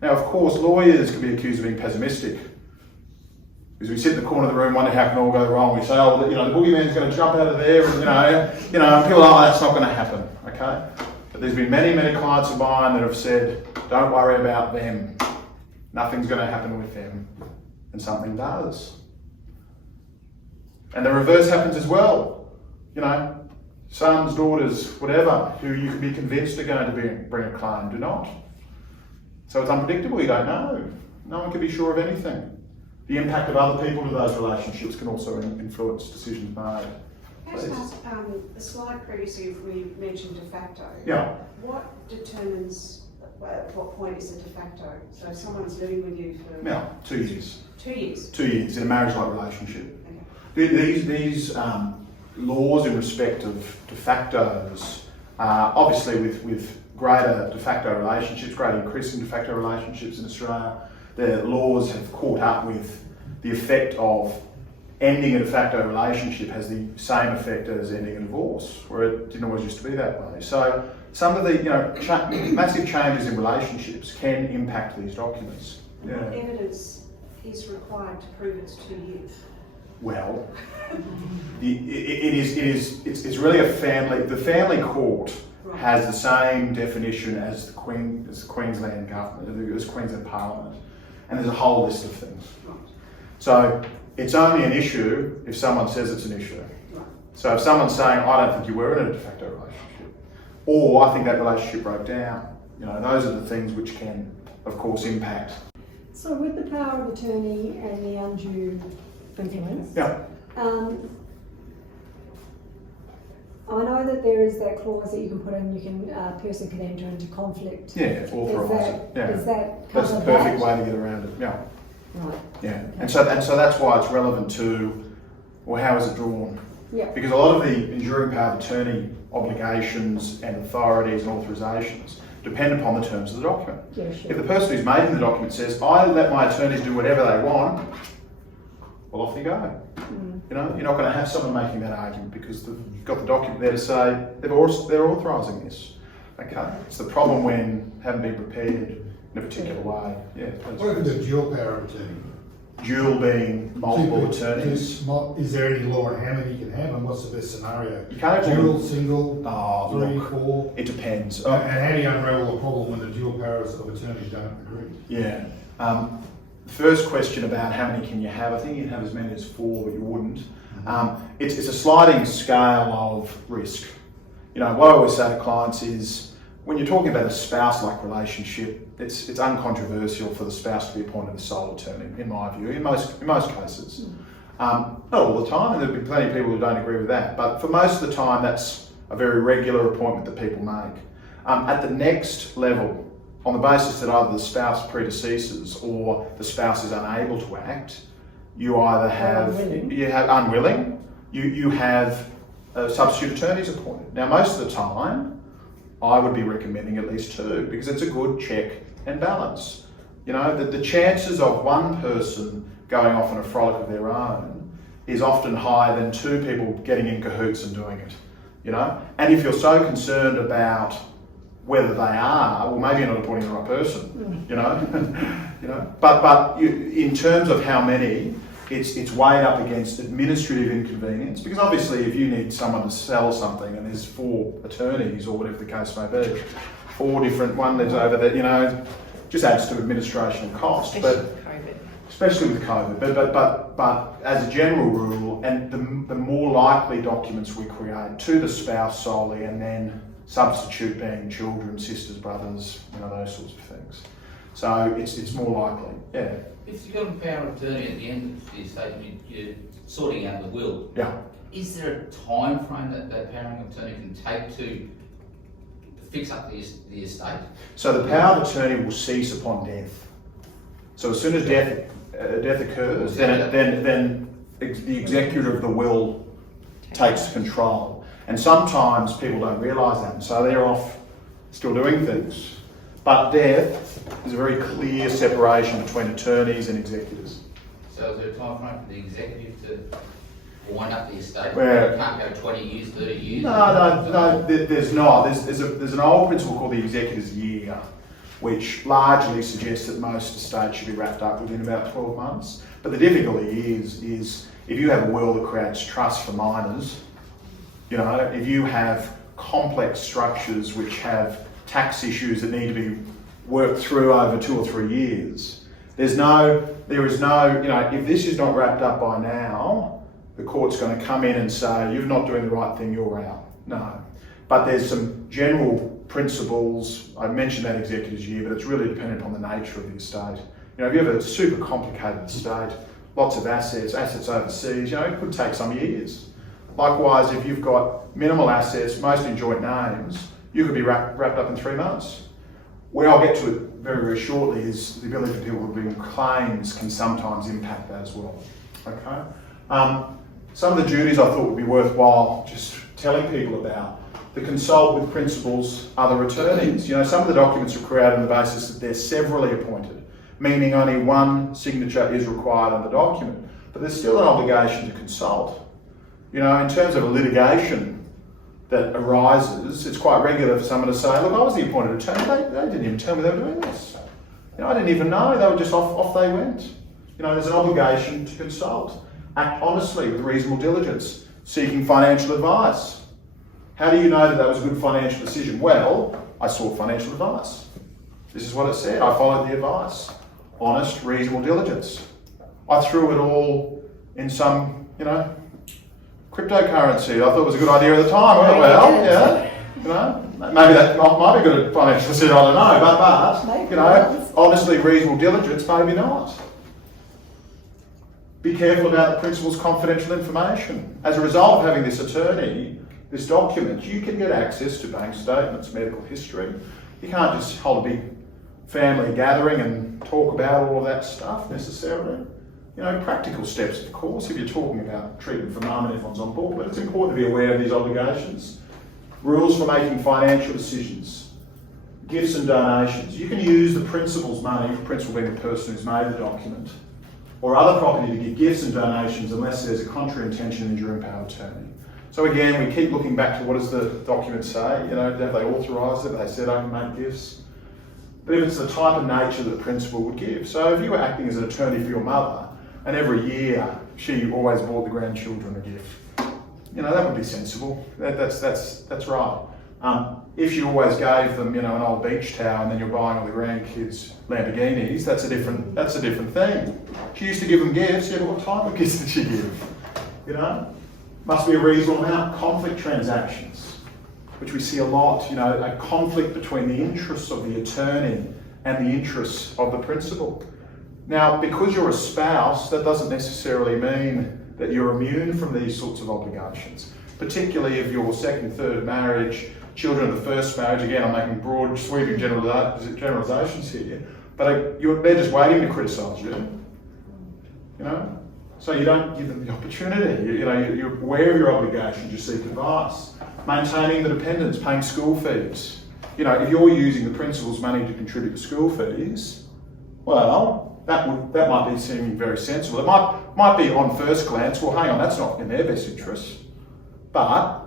Now, of course, lawyers can be accused of being pessimistic. Because we sit in the corner of the room, wonder how can all go wrong. We say, oh, well, you know, the boogeyman's going to jump out of there, and and people are, oh, that's not going to happen, okay? But there's been many, many clients of mine that have said, don't worry about them. Nothing's going to happen with them. And something does. And the reverse happens as well. You know, sons, daughters, whatever, who you could be convinced are going to bring a claim, do not. So it's unpredictable, you don't know. No one can be sure of anything. The impact of other people to those relationships can also influence decisions made. Can I just ask, the slide previously we mentioned de facto. Yeah. What determines at what point is it de facto? So if someone's living with you for... Now, 2 years. 2 years? 2 years in a marriage-like relationship. Okay. These laws in respect of de factos, obviously with greater de facto relationships, greater increasing de facto relationships in Australia, the laws have caught up with the effect of ending a de facto relationship has the same effect as ending a divorce, where it didn't always used to be that way. So some of the massive changes in relationships can impact these documents. Yeah. What evidence is required to prove it's 2 years? Well, it's really the family court has the same definition as the Queensland government, as Queensland Parliament, and there's a whole list of things. Right. So it's only an issue if someone says it's an issue. Right. So if someone's saying, I don't think you were in a de facto relationship, or I think that relationship broke down, you know, those are the things which can, of course, impact. So with the power of attorney and the undue influence, Yeah. I know that there is that clause that you can put in, you can, a person can enter into conflict. Yeah, authorise it. Yeah. Is that That's the cover that? perfect way to get around it. Yeah. Right. Yeah. Okay. And so that's why it's relevant to, well, how is it drawn? Yeah. Because a lot of the enduring power of attorney obligations and authorities and authorisations depend upon the terms of the document. Yeah, sure. If the person who's making the document says, I let my attorneys do whatever they want, well, off you go. You know, you're not going to have someone making that argument because you've got the document there to say they're authorising this. Okay, it's the problem when haven't been prepared in a particular way. Yeah. What if it's a dual power of attorney? Dual being multiple attorneys. Is there any law on how many you can have, and what's the best scenario? You can't have Dual, one. single, Oh, 3, look, 4. it depends. And how do you unravel the problem when the dual powers of attorneys don't agree? Yeah. The first question about how many can you have, I think you can have as many as 4, but you wouldn't. It's a sliding scale of risk. You know, what I always say to clients is, when you're talking about a spouse-like relationship, it's uncontroversial for the spouse to be appointed a sole attorney, in my view, in most cases. Not all the time, and there'll be plenty of people who don't agree with that, but for most of the time, that's a very regular appointment that people make. At the next level, on the basis that either the spouse predeceases or the spouse is unable to act, you either have you have substitute attorneys appointed. Now, most of the time, I would be recommending at least 2 because it's a good check and balance. You know, the chances of one person going off on a frolic of their own is often higher than 2 people getting in cahoots and doing it. You know, and if you're so concerned about whether they are, well, maybe you're not appointing the right person. You know, But in terms of how many, it's weighed up against administrative inconvenience, because obviously if you need someone to sell something and there's 4 attorneys or whatever the case may be, 4 different, one lives over there, you know, just adds to administration and cost. Especially with COVID. But as a general rule, and the more likely documents we create to the spouse solely, and then substitute being children, sisters, brothers, you know, those sorts of things. So it's more likely, yeah. If you've got a power of attorney at the end of the estate, you're sorting out the will. Yeah. Is there a time frame that power of attorney can take to fix up the estate? So the power of attorney will cease upon death. So as soon as death occurs, then the executor of the will takes control. And sometimes people don't realise that, and so they're off still doing things. But death is a very clear separation between attorneys and executors. So is there a time frame for the executive to wind up the estate? Where- It can't go 20 years, 30 years? No, there's not. There's an old principle called the executor's year, which largely suggests that most estates should be wrapped up within about 12 months. But the difficulty is if you have a will that creates trust for minors, you know, if you have complex structures which have tax issues that need to be worked through over 2 or 3 years, there is no, you know, if this is not wrapped up by now, the court's going to come in and say, you're not doing the right thing, you're out. No. But there's some general principles. I mentioned that executor's year, but it's really dependent upon the nature of the estate. You know, if you have a super complicated estate, lots of assets overseas, you know, it could take some years. Likewise, if you've got minimal assets, mostly in joint names, you could be wrapped up in 3 months. Where I'll get to it very, very shortly is the ability for people to bring claims can sometimes impact that as well. Okay. Some of the duties I thought would be worthwhile just telling people about. The consult with principals, other attorneys. You know, some of the documents are created on the basis that they're severally appointed, meaning only one signature is required on the document. But there's still an obligation to consult. You know, in terms of a litigation that arises, it's quite regular for someone to say, look, I was the appointed attorney, they didn't even tell me they were doing this. You know, I didn't even know, they were just off they went. You know, there's an obligation to consult. Act honestly with reasonable diligence, seeking financial advice. How do you know that that was a good financial decision? Well, I sought financial advice. This is what it said. I followed the advice. Honest, reasonable diligence. I threw it all in some, cryptocurrency. I thought it was a good idea at the time. Maybe that might be good at financial decision, I don't know. But honestly, reasonable diligence, maybe not. Be careful about the principal's confidential information. As a result of having this attorney, this document, you can get access to bank statements, medical history. You can't just hold a big family gathering and talk about all of that stuff necessarily. Practical steps, of course, if you're talking about treatment for mum and everyone's on board, but it's important to be aware of these obligations. Rules for making financial decisions. Gifts and donations. You can use the principal's money, the principal being the person who's made the document, or other property to give gifts and donations unless there's a contrary intention in enduring power of attorney. So again, we keep looking back to what does the document say? Have they authorised it? Have they said I can make gifts? But if it's the type of nature that the principal would give. So if you were acting as an attorney for your mother, and every year she always bought the grandchildren a gift, that would be sensible. That's right. If you always gave them, an old beach towel, and then you're buying all the grandkids Lamborghinis, that's a different thing. She used to give them gifts. Yeah, but what type of gifts did she give? Must be a reasonable amount. Conflict transactions, which we see a lot. A conflict between the interests of the attorney and the interests of the principal. Now, because you're a spouse, that doesn't necessarily mean that you're immune from these sorts of obligations, particularly if your second, third marriage, children of the first marriage. Again, I'm making broad, sweeping generalisations here, but they're just waiting to criticise you, So you don't give them the opportunity. You're aware of your obligations, you seek advice. Maintaining the dependents, paying school fees. If you're using the principal's money to contribute to school fees, well, that might be seeming very sensible. It might be on first glance, well, hang on, that's not in their best interest. But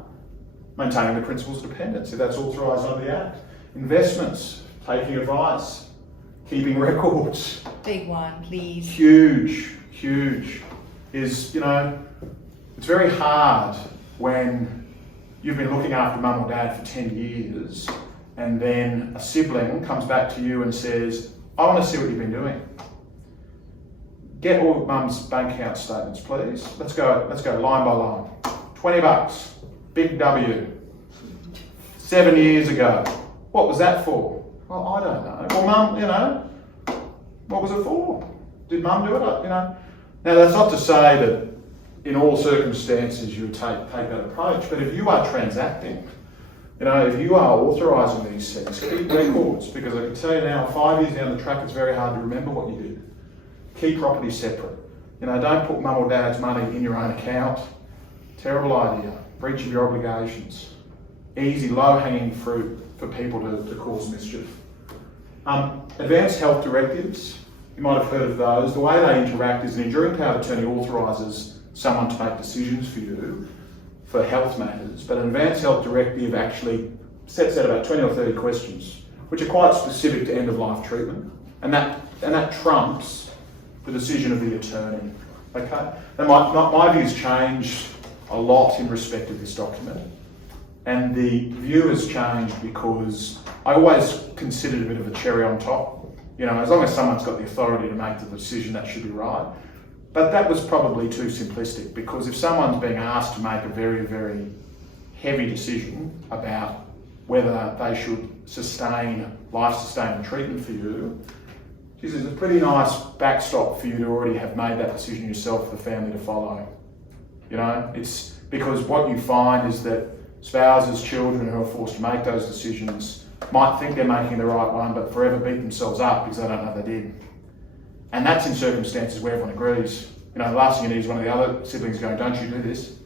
maintaining the principal's dependence, if that's authorised under the Act. Investments, taking advice, keeping records. Big one, please. Huge. Is, it's very hard when you've been looking after mum or dad for 10 years and then a sibling comes back to you and says, I want to see what you've been doing. Get all of mum's bank account statements, please. Let's go line by line. $20, big W. 7 years ago. What was that for? Well, I don't know. Well, mum, what was it for? Did mum do it? Now, that's not to say that in all circumstances you would take that approach, but if you are transacting, if you are authorising these things, keep records, because I can tell you now, 5 years down the track, it's very hard to remember what you did. Keep property separate. Don't put mum or dad's money in your own account. Terrible idea. Breach of your obligations. Easy, low-hanging fruit for people to cause mischief. Advanced health directives. You might have heard of those. The way they interact is an enduring power of attorney authorises someone to make decisions for you for health matters, but an advanced health directive actually sets out about 20 or 30 questions, which are quite specific to end-of-life treatment, and that trumps the decision of the attorney. Okay? Now my views changed a lot in respect of this document, and the view has changed because I always considered a bit of a cherry on top. As long as someone's got the authority to make the decision, that should be right. But that was probably too simplistic, because if someone's being asked to make a very, very heavy decision about whether they should sustain life-sustaining treatment for you, there's a pretty nice backstop for you to already have made that decision yourself for the family to follow. It's because what you find is that spouses, children who are forced to make those decisions might think they're making the right one, but forever beat themselves up because they don't know they did. And that's in circumstances where everyone agrees. The last thing you need is one of the other siblings going, don't you do this?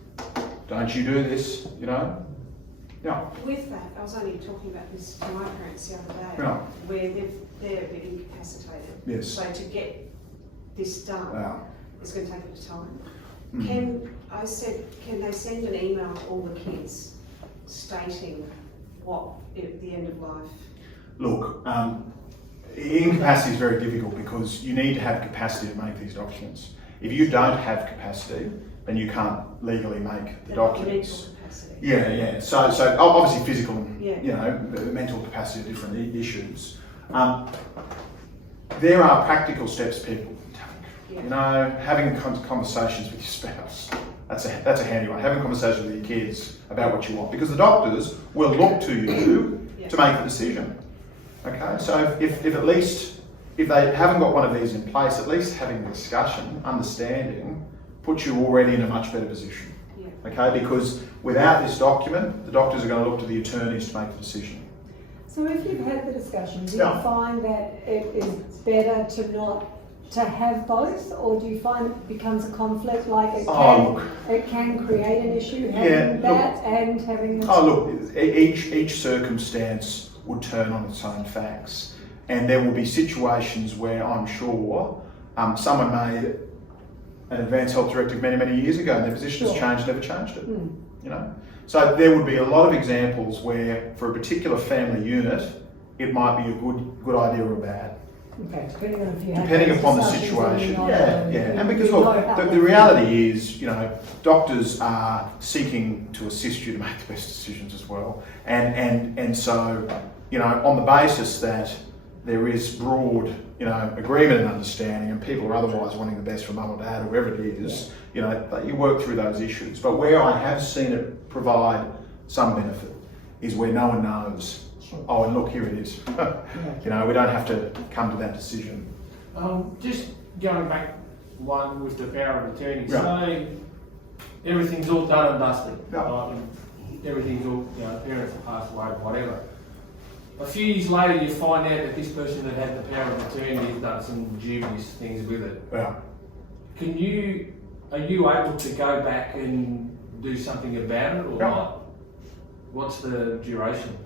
Don't you do this? Yeah. With that, I was only talking about this to my parents the other day, Yeah. where they're a bit incapacitated. Yes. So to get this done, Yeah. it's going to take a bit of time. Mm. Can they send an email to all the kids stating what the end of life? Look, incapacity is very difficult because you need to have capacity to make these documents. If you don't have capacity, then you can't legally make the The documents. mental capacity. Yeah. So obviously physical, Yeah. mental capacity are different issues. There are practical steps people can take. Having conversations with your spouse. That's a handy one. Having conversations with your kids about what you want, because the doctors will look to you to make the decision. Okay, so if they haven't got one of these in place, at least having the discussion, understanding, puts you already in a much better position. Yeah. Okay, because without this document, the doctors are going to look to the attorneys to make the decision. So if you've had the discussion, do you Yeah. find that it is better to have both, or do you find it becomes a conflict, like it can create an issue having that and having this? Oh look, each circumstance would turn on its own facts, and there will be situations where I'm sure someone made an advance health directive many years ago, and their position has changed, never changed it. So there would be a lot of examples where, for a particular family unit, it might be a good idea or bad. Okay, depending on if you have Depending those upon the discussions situation, or not, and because look, the reality is, doctors are seeking to assist you to make the best decisions as well, and so, on the basis that there is broad, agreement and understanding, and people are otherwise wanting the best for mum or dad or whoever it is, you work through those issues. But where I have seen it provide some benefit is where no one knows. Oh, and look, here it is. We don't have to come to that decision. Just going back one with the power of attorney. Yeah. So everything's all done and dusted. Yeah. Everything's all, parents have passed away, whatever. A few years later, you find out that this person that had the power of attorney has done some dubious things with it. Yeah. Are you able to go back and do something about it or not? What's the duration?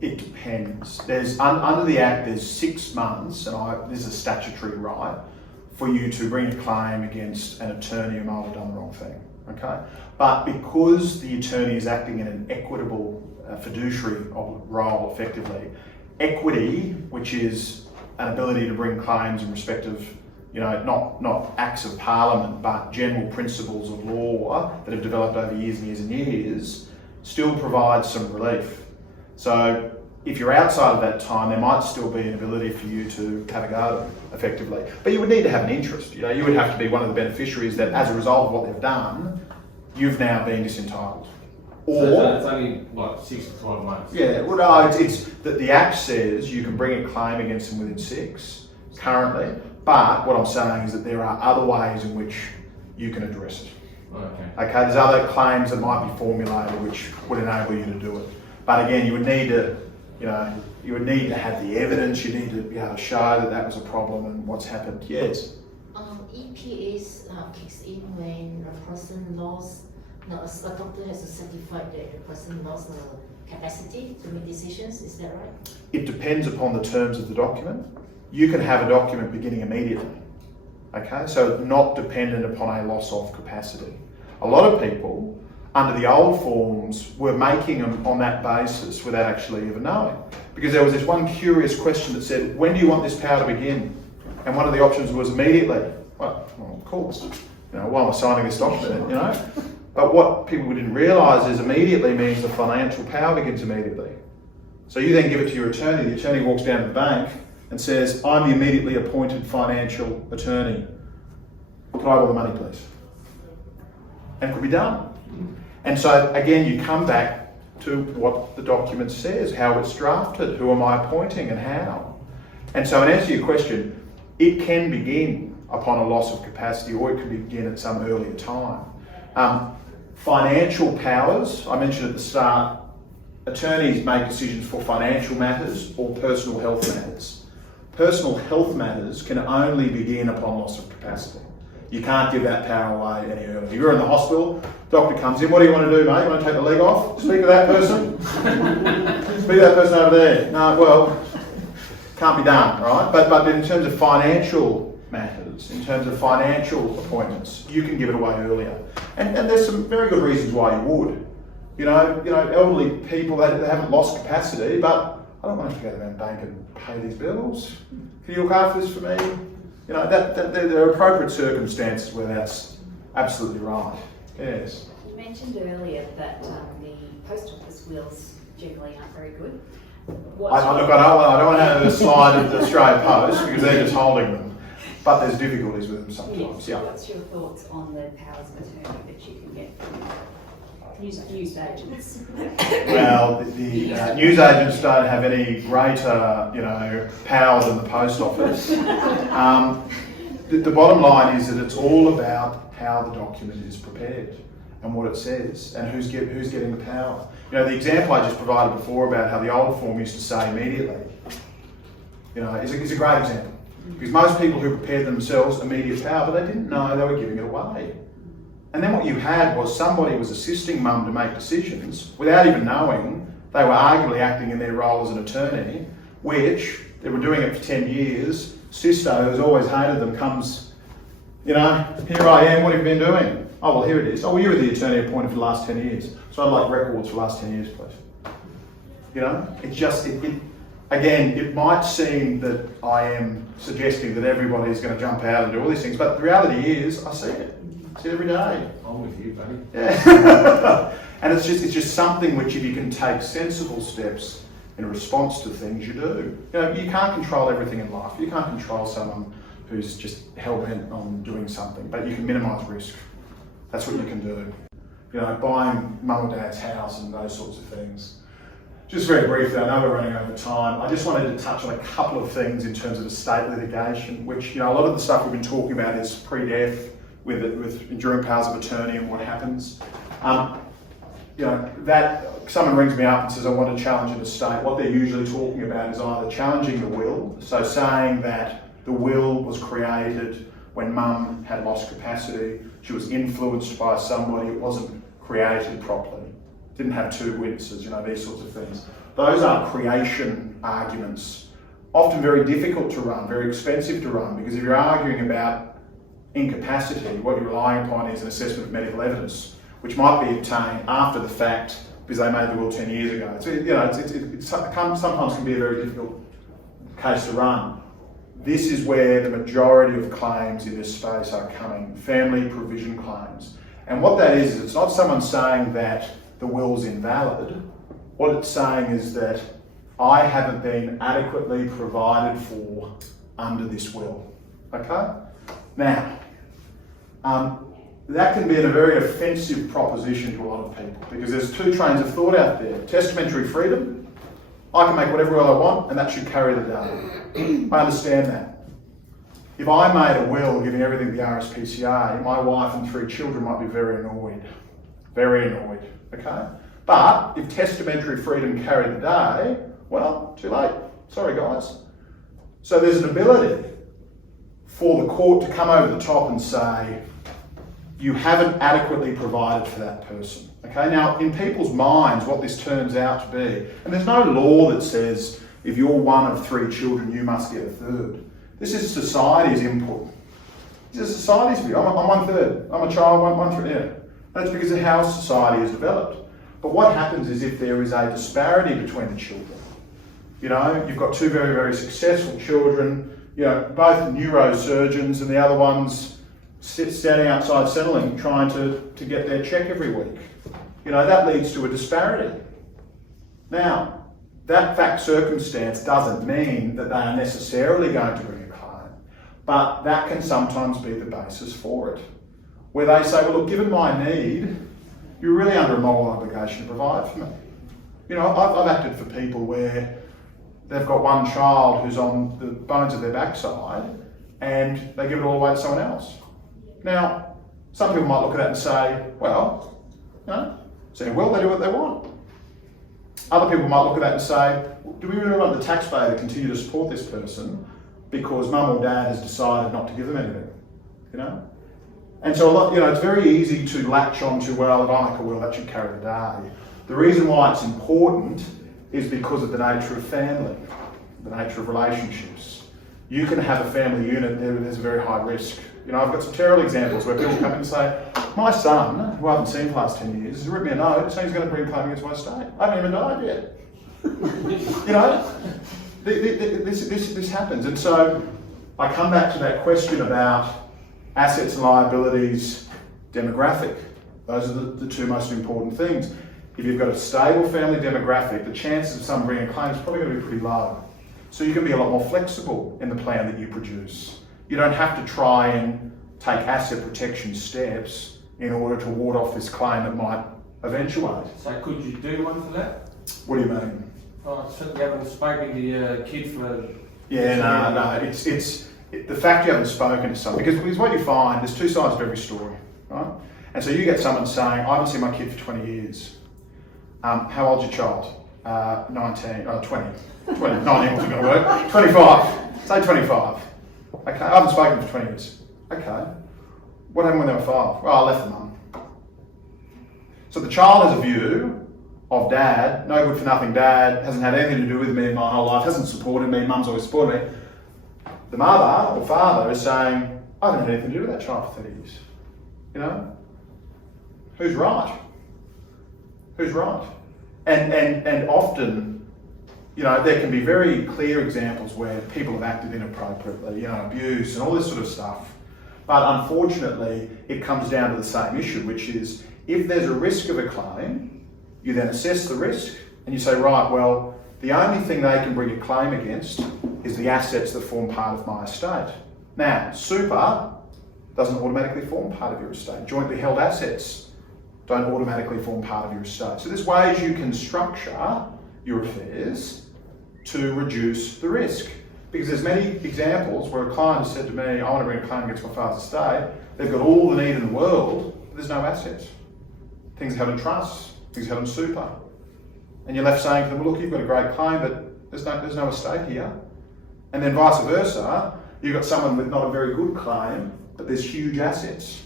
It depends. There's under the Act, there's 6 months, and this is a statutory right, for you to bring a claim against an attorney who might have done the wrong thing. Okay, but because the attorney is acting in an equitable fiduciary role, effectively, equity, which is an ability to bring claims in respect of, not acts of Parliament, but general principles of law that have developed over years and years and years, still provides some relief. So if you're outside of that time, there might still be an ability for you to have a go, effectively. But you would need to have an interest. You would have to be one of the beneficiaries that, as a result of what they've done, you've now been disentitled. Or so it's only 6 to 12 months. Yeah, well, no, it's that the Act says you can bring a claim against them within 6 currently. But what I'm saying is that there are other ways in which you can address it. Okay, there's other claims that might be formulated which would enable you to do it. But again, you would need to, have the evidence. You need to be able to show that was a problem and what's happened. Yes. EPA kicks in when a person lost. A doctor has to certify that the person lost the capacity to make decisions. Is that right? It depends upon the terms of the document. You can have a document beginning immediately. Okay, so not dependent upon a loss of capacity. A lot of people, under the old forms, were making them on that basis without actually even knowing. Because there was this one curious question that said, when do you want this power to begin? And one of the options was immediately. Well, of course, why am I signing this document, But what people didn't realise is immediately means the financial power begins immediately. So you then give it to your attorney, the attorney walks down to the bank and says, I'm the immediately appointed financial attorney. Can I have all the money, please? And it could be done. And so again, you come back to what the document says, how it's drafted, who am I appointing and how. And so in answer to your question, it can begin upon a loss of capacity or it can begin at some earlier time. Financial powers, I mentioned at the start, attorneys make decisions for financial matters or personal health matters. Personal health matters can only begin upon loss of capacity. You can't give that power away any earlier. You're in the hospital, doctor comes in, what do you want to do, mate? You want to take the leg off? Speak to that person? Speak to that person over there. No, well, can't be done, right? But in terms of financial matters, in terms of financial appointments, you can give it away earlier. And there's some very good reasons why you would. Elderly people, they haven't lost capacity, but I don't want to have to go to the bank and pay these bills. Can you look after this for me? There are appropriate circumstances where that's absolutely right. Yes. You mentioned earlier that the post office wills generally aren't very good. I don't want to have a slide of the Australian Post because they're just holding them. But there's difficulties with them sometimes, yeah. What's your thoughts on the powers of attorney that you can get from news agents? Well, the news agents don't have any greater, power than the post office. The bottom line is that it's all about how the document is prepared and what it says and who's getting the power. The example I just provided before about how the old form used to say immediately, is a great example. Because most people who prepared themselves immediate power, but they didn't know they were giving it away. And then what you had was somebody was assisting mum to make decisions without even knowing they were arguably acting in their role as an attorney, which they were doing it for 10 years. Sister, who's always hated them, comes, here I am, what have you been doing? Oh, well, here it is. Oh, well, you were the attorney appointed for the last 10 years. So I'd like records for the last 10 years, please. It's just, again, it might seem that I am suggesting that everybody's going to jump out and do all these things, but the reality is, I see it. I see it every day. I'm with you, buddy. Yeah. And it's just something which, if you can take sensible steps in response to things, you do. You can't control everything in life. You can't control someone who's just hell-bent on doing something, but you can minimise risk. That's what you can do. Buying mum or dad's house and those sorts of things. Just very briefly, I know we're running over time. I just wanted to touch on a couple of things in terms of estate litigation, which, a lot of the stuff we've been talking about is pre-death with enduring powers of attorney and what happens. That someone rings me up and says, I want to challenge an estate. What they're usually talking about is either challenging the will, so saying that the will was created when mum had lost capacity, she was influenced by somebody, it wasn't created properly. Didn't have two witnesses, these sorts of things. Those are creation arguments, often very difficult to run, very expensive to run, because if you're arguing about incapacity, what you're relying upon is an assessment of medical evidence, which might be obtained after the fact because they made the will 10 years ago. It sometimes can be a very difficult case to run. This is where the majority of claims in this space are coming, family provision claims. And what that is it's not someone saying that the will's invalid. What it's saying is that I haven't been adequately provided for under this will. Okay? Now, that can be a very offensive proposition to a lot of people because there's two trains of thought out there. Testamentary freedom, I can make whatever will I want and that should carry the day. I understand that. If I made a will giving everything to the RSPCA, my wife and 3 children might be very annoyed. Very annoyed. Okay? But if testamentary freedom carried the day, well, too late. Sorry, guys. So there's an ability for the court to come over the top and say, you haven't adequately provided for that person. Okay? Now, in people's minds, what this turns out to be, and there's no law that says if you're one of 3 children, you must get a third. This is society's input. This is society's view. I'm 1/3. I'm a child, 1/3. Yeah. That's because of how society is developed. But what happens is if there is a disparity between the children, you've got 2 very, very successful children, both neurosurgeons and the other one's standing outside Centrelink trying to get their cheque every week. That leads to a disparity. Now, that fact circumstance doesn't mean that they are necessarily going to bring a claim, but that can sometimes be the basis for it. Where they say, well, look, given my need, you're really under a moral obligation to provide for me. I've acted for people where they've got one child who's on the bones of their backside and they give it all away to someone else. Now, some people might look at that and say, well, so well, they do what they want. Other people might look at that and say, do we really want the taxpayer to continue to support this person because mum or dad has decided not to give them anything? And so it's very easy to latch on to, well, if I make a will, that should carry the day. The reason why it's important is because of the nature of family, the nature of relationships. You can have a family unit there where there's a very high risk. I've got some terrible examples where people come in and say, my son, who I haven't seen for the last 10 years, has written me a note saying he's going to bring a claim against my estate. I haven't even died yet. This happens. And so I come back to that question about assets and liabilities demographic. Those are the two most important things. If you've got a stable family demographic, the chances of someone bringing a claim is probably going to be pretty low. So you can be a lot more flexible in the plan that you produce. You don't have to try and take asset protection steps in order to ward off this claim that might eventuate. So could you do one for that? What do you mean? Oh, so you haven't spoken to your kid for... Yeah, no, it's the fact you haven't spoken to someone, because what you find, there's two sides of every story, right? And so you get someone saying, I haven't seen my kid for 20 years. How old's your child? 19, 20. 19 wasn't going to work. 25. Say 25. Okay, I haven't spoken for 20 years. Okay. What happened when they were 5? Well, I left the mum. So the child has a view of dad, no good for nothing dad, hasn't had anything to do with me in my whole life, hasn't supported me, mum's always supported me. The mother or father is saying, I haven't had anything to do with that child for 30 years. You know? Who's right? Who's right? And often, you know, there can be very clear examples where people have acted inappropriately, you know, abuse and all this sort of stuff. But unfortunately, it comes down to the same issue, which is if there's a risk of a claim, you then assess the risk and you say, right, well, the only thing they can bring a claim against is the assets that form part of my estate. Now, super doesn't automatically form part of your estate. Jointly held assets don't automatically form part of your estate. So there's ways you can structure your affairs to reduce the risk. Because there's many examples where a client has said to me, I want to bring a claim against my father's estate. They've got all the need in the world, but there's no assets. Things are held in trust, things are held in super. And you're left saying to them, well, look, you've got a great claim, but there's no estate here. And then vice versa, you've got someone with not a very good claim, but there's huge assets.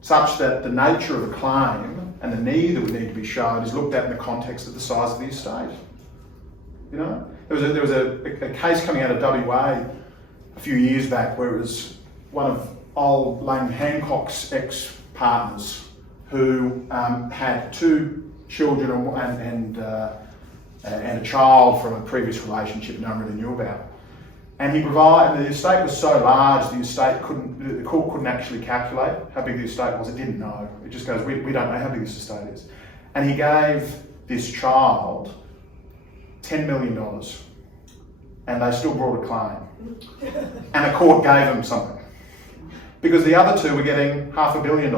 Such that the nature of the claim and the need that would need to be shown is looked at in the context of the size of the estate. You know? There was a case coming out of WA a few years back where it was one of old Lang Hancock's ex-partners who had 2 children and a child from a previous relationship no one really knew about. And the estate was so large, the court couldn't actually calculate how big the estate was. It didn't know. It just goes, we don't know how big this estate is. And he gave this child $10 million, and they still brought a claim. And the court gave them something. Because the other 2 were getting $500 million.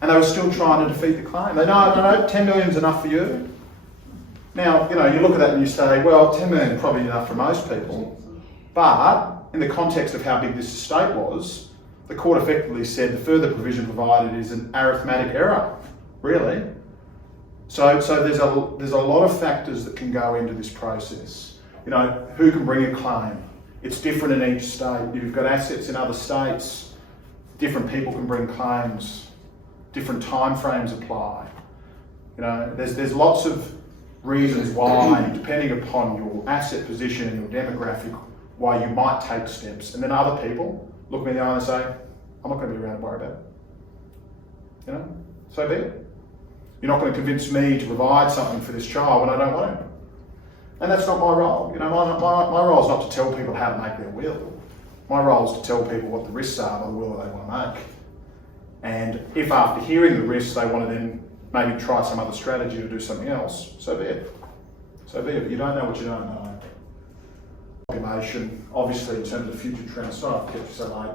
And they were still trying to defeat the claim. They no, $10 million is enough for you. Now, you know, you look at that and you say, well, $10 million is probably enough for most people. But in the context of how big this estate was, the court effectively said the further provision provided is an arithmetic error, really. So there's a lot of factors that can go into this process. You know, who can bring a claim? It's different in each state. You've got assets in other states. Different people can bring claims. Different timeframes apply. You know, there's lots of reasons why, depending upon your asset position and your demographic, why you might take steps. And then other people look me in the eye and say, I'm not going to be around to worry about it. You know, so be it. You're not going to convince me to provide something for this child when I don't want to. And that's not my role. You know, my role is not to tell people how to make their will. My role is to tell people what the risks are of the will that they want to make. And if after hearing the risks they want to then maybe try some other strategy to do something else, so be it. So be it. You don't know what you don't know. Population, obviously in terms of future trends, sorry I've kept you so late.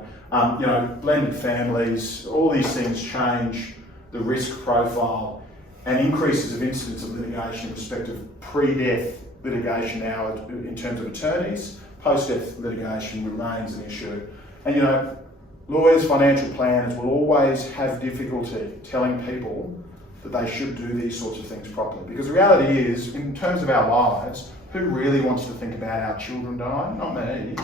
You know, blended families, all these things change the risk profile and increases of incidents of litigation in respect of pre-death litigation now in terms of attorneys, post-death litigation remains an issue. And you know, lawyers, financial planners will always have difficulty telling people that they should do these sorts of things properly. Because the reality is, in terms of our lives, who really wants to think about our children dying? Not me.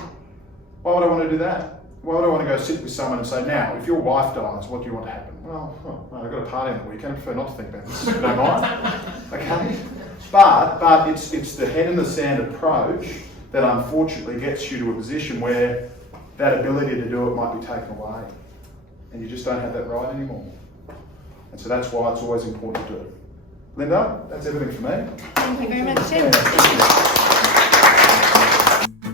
Why would I want to do that? Why would I want to go sit with someone and say, now, if your wife dies, what do you want to happen? Well, I've got a party on the weekend, I prefer not to think about this, if you don't mind. Okay? But it's the head in the sand approach that unfortunately gets you to a position where that ability to do it might be taken away. And you just don't have that right anymore. And so that's why it's always important to do it. Linda, that's everything for me. Thank you very much, Tim. Yeah.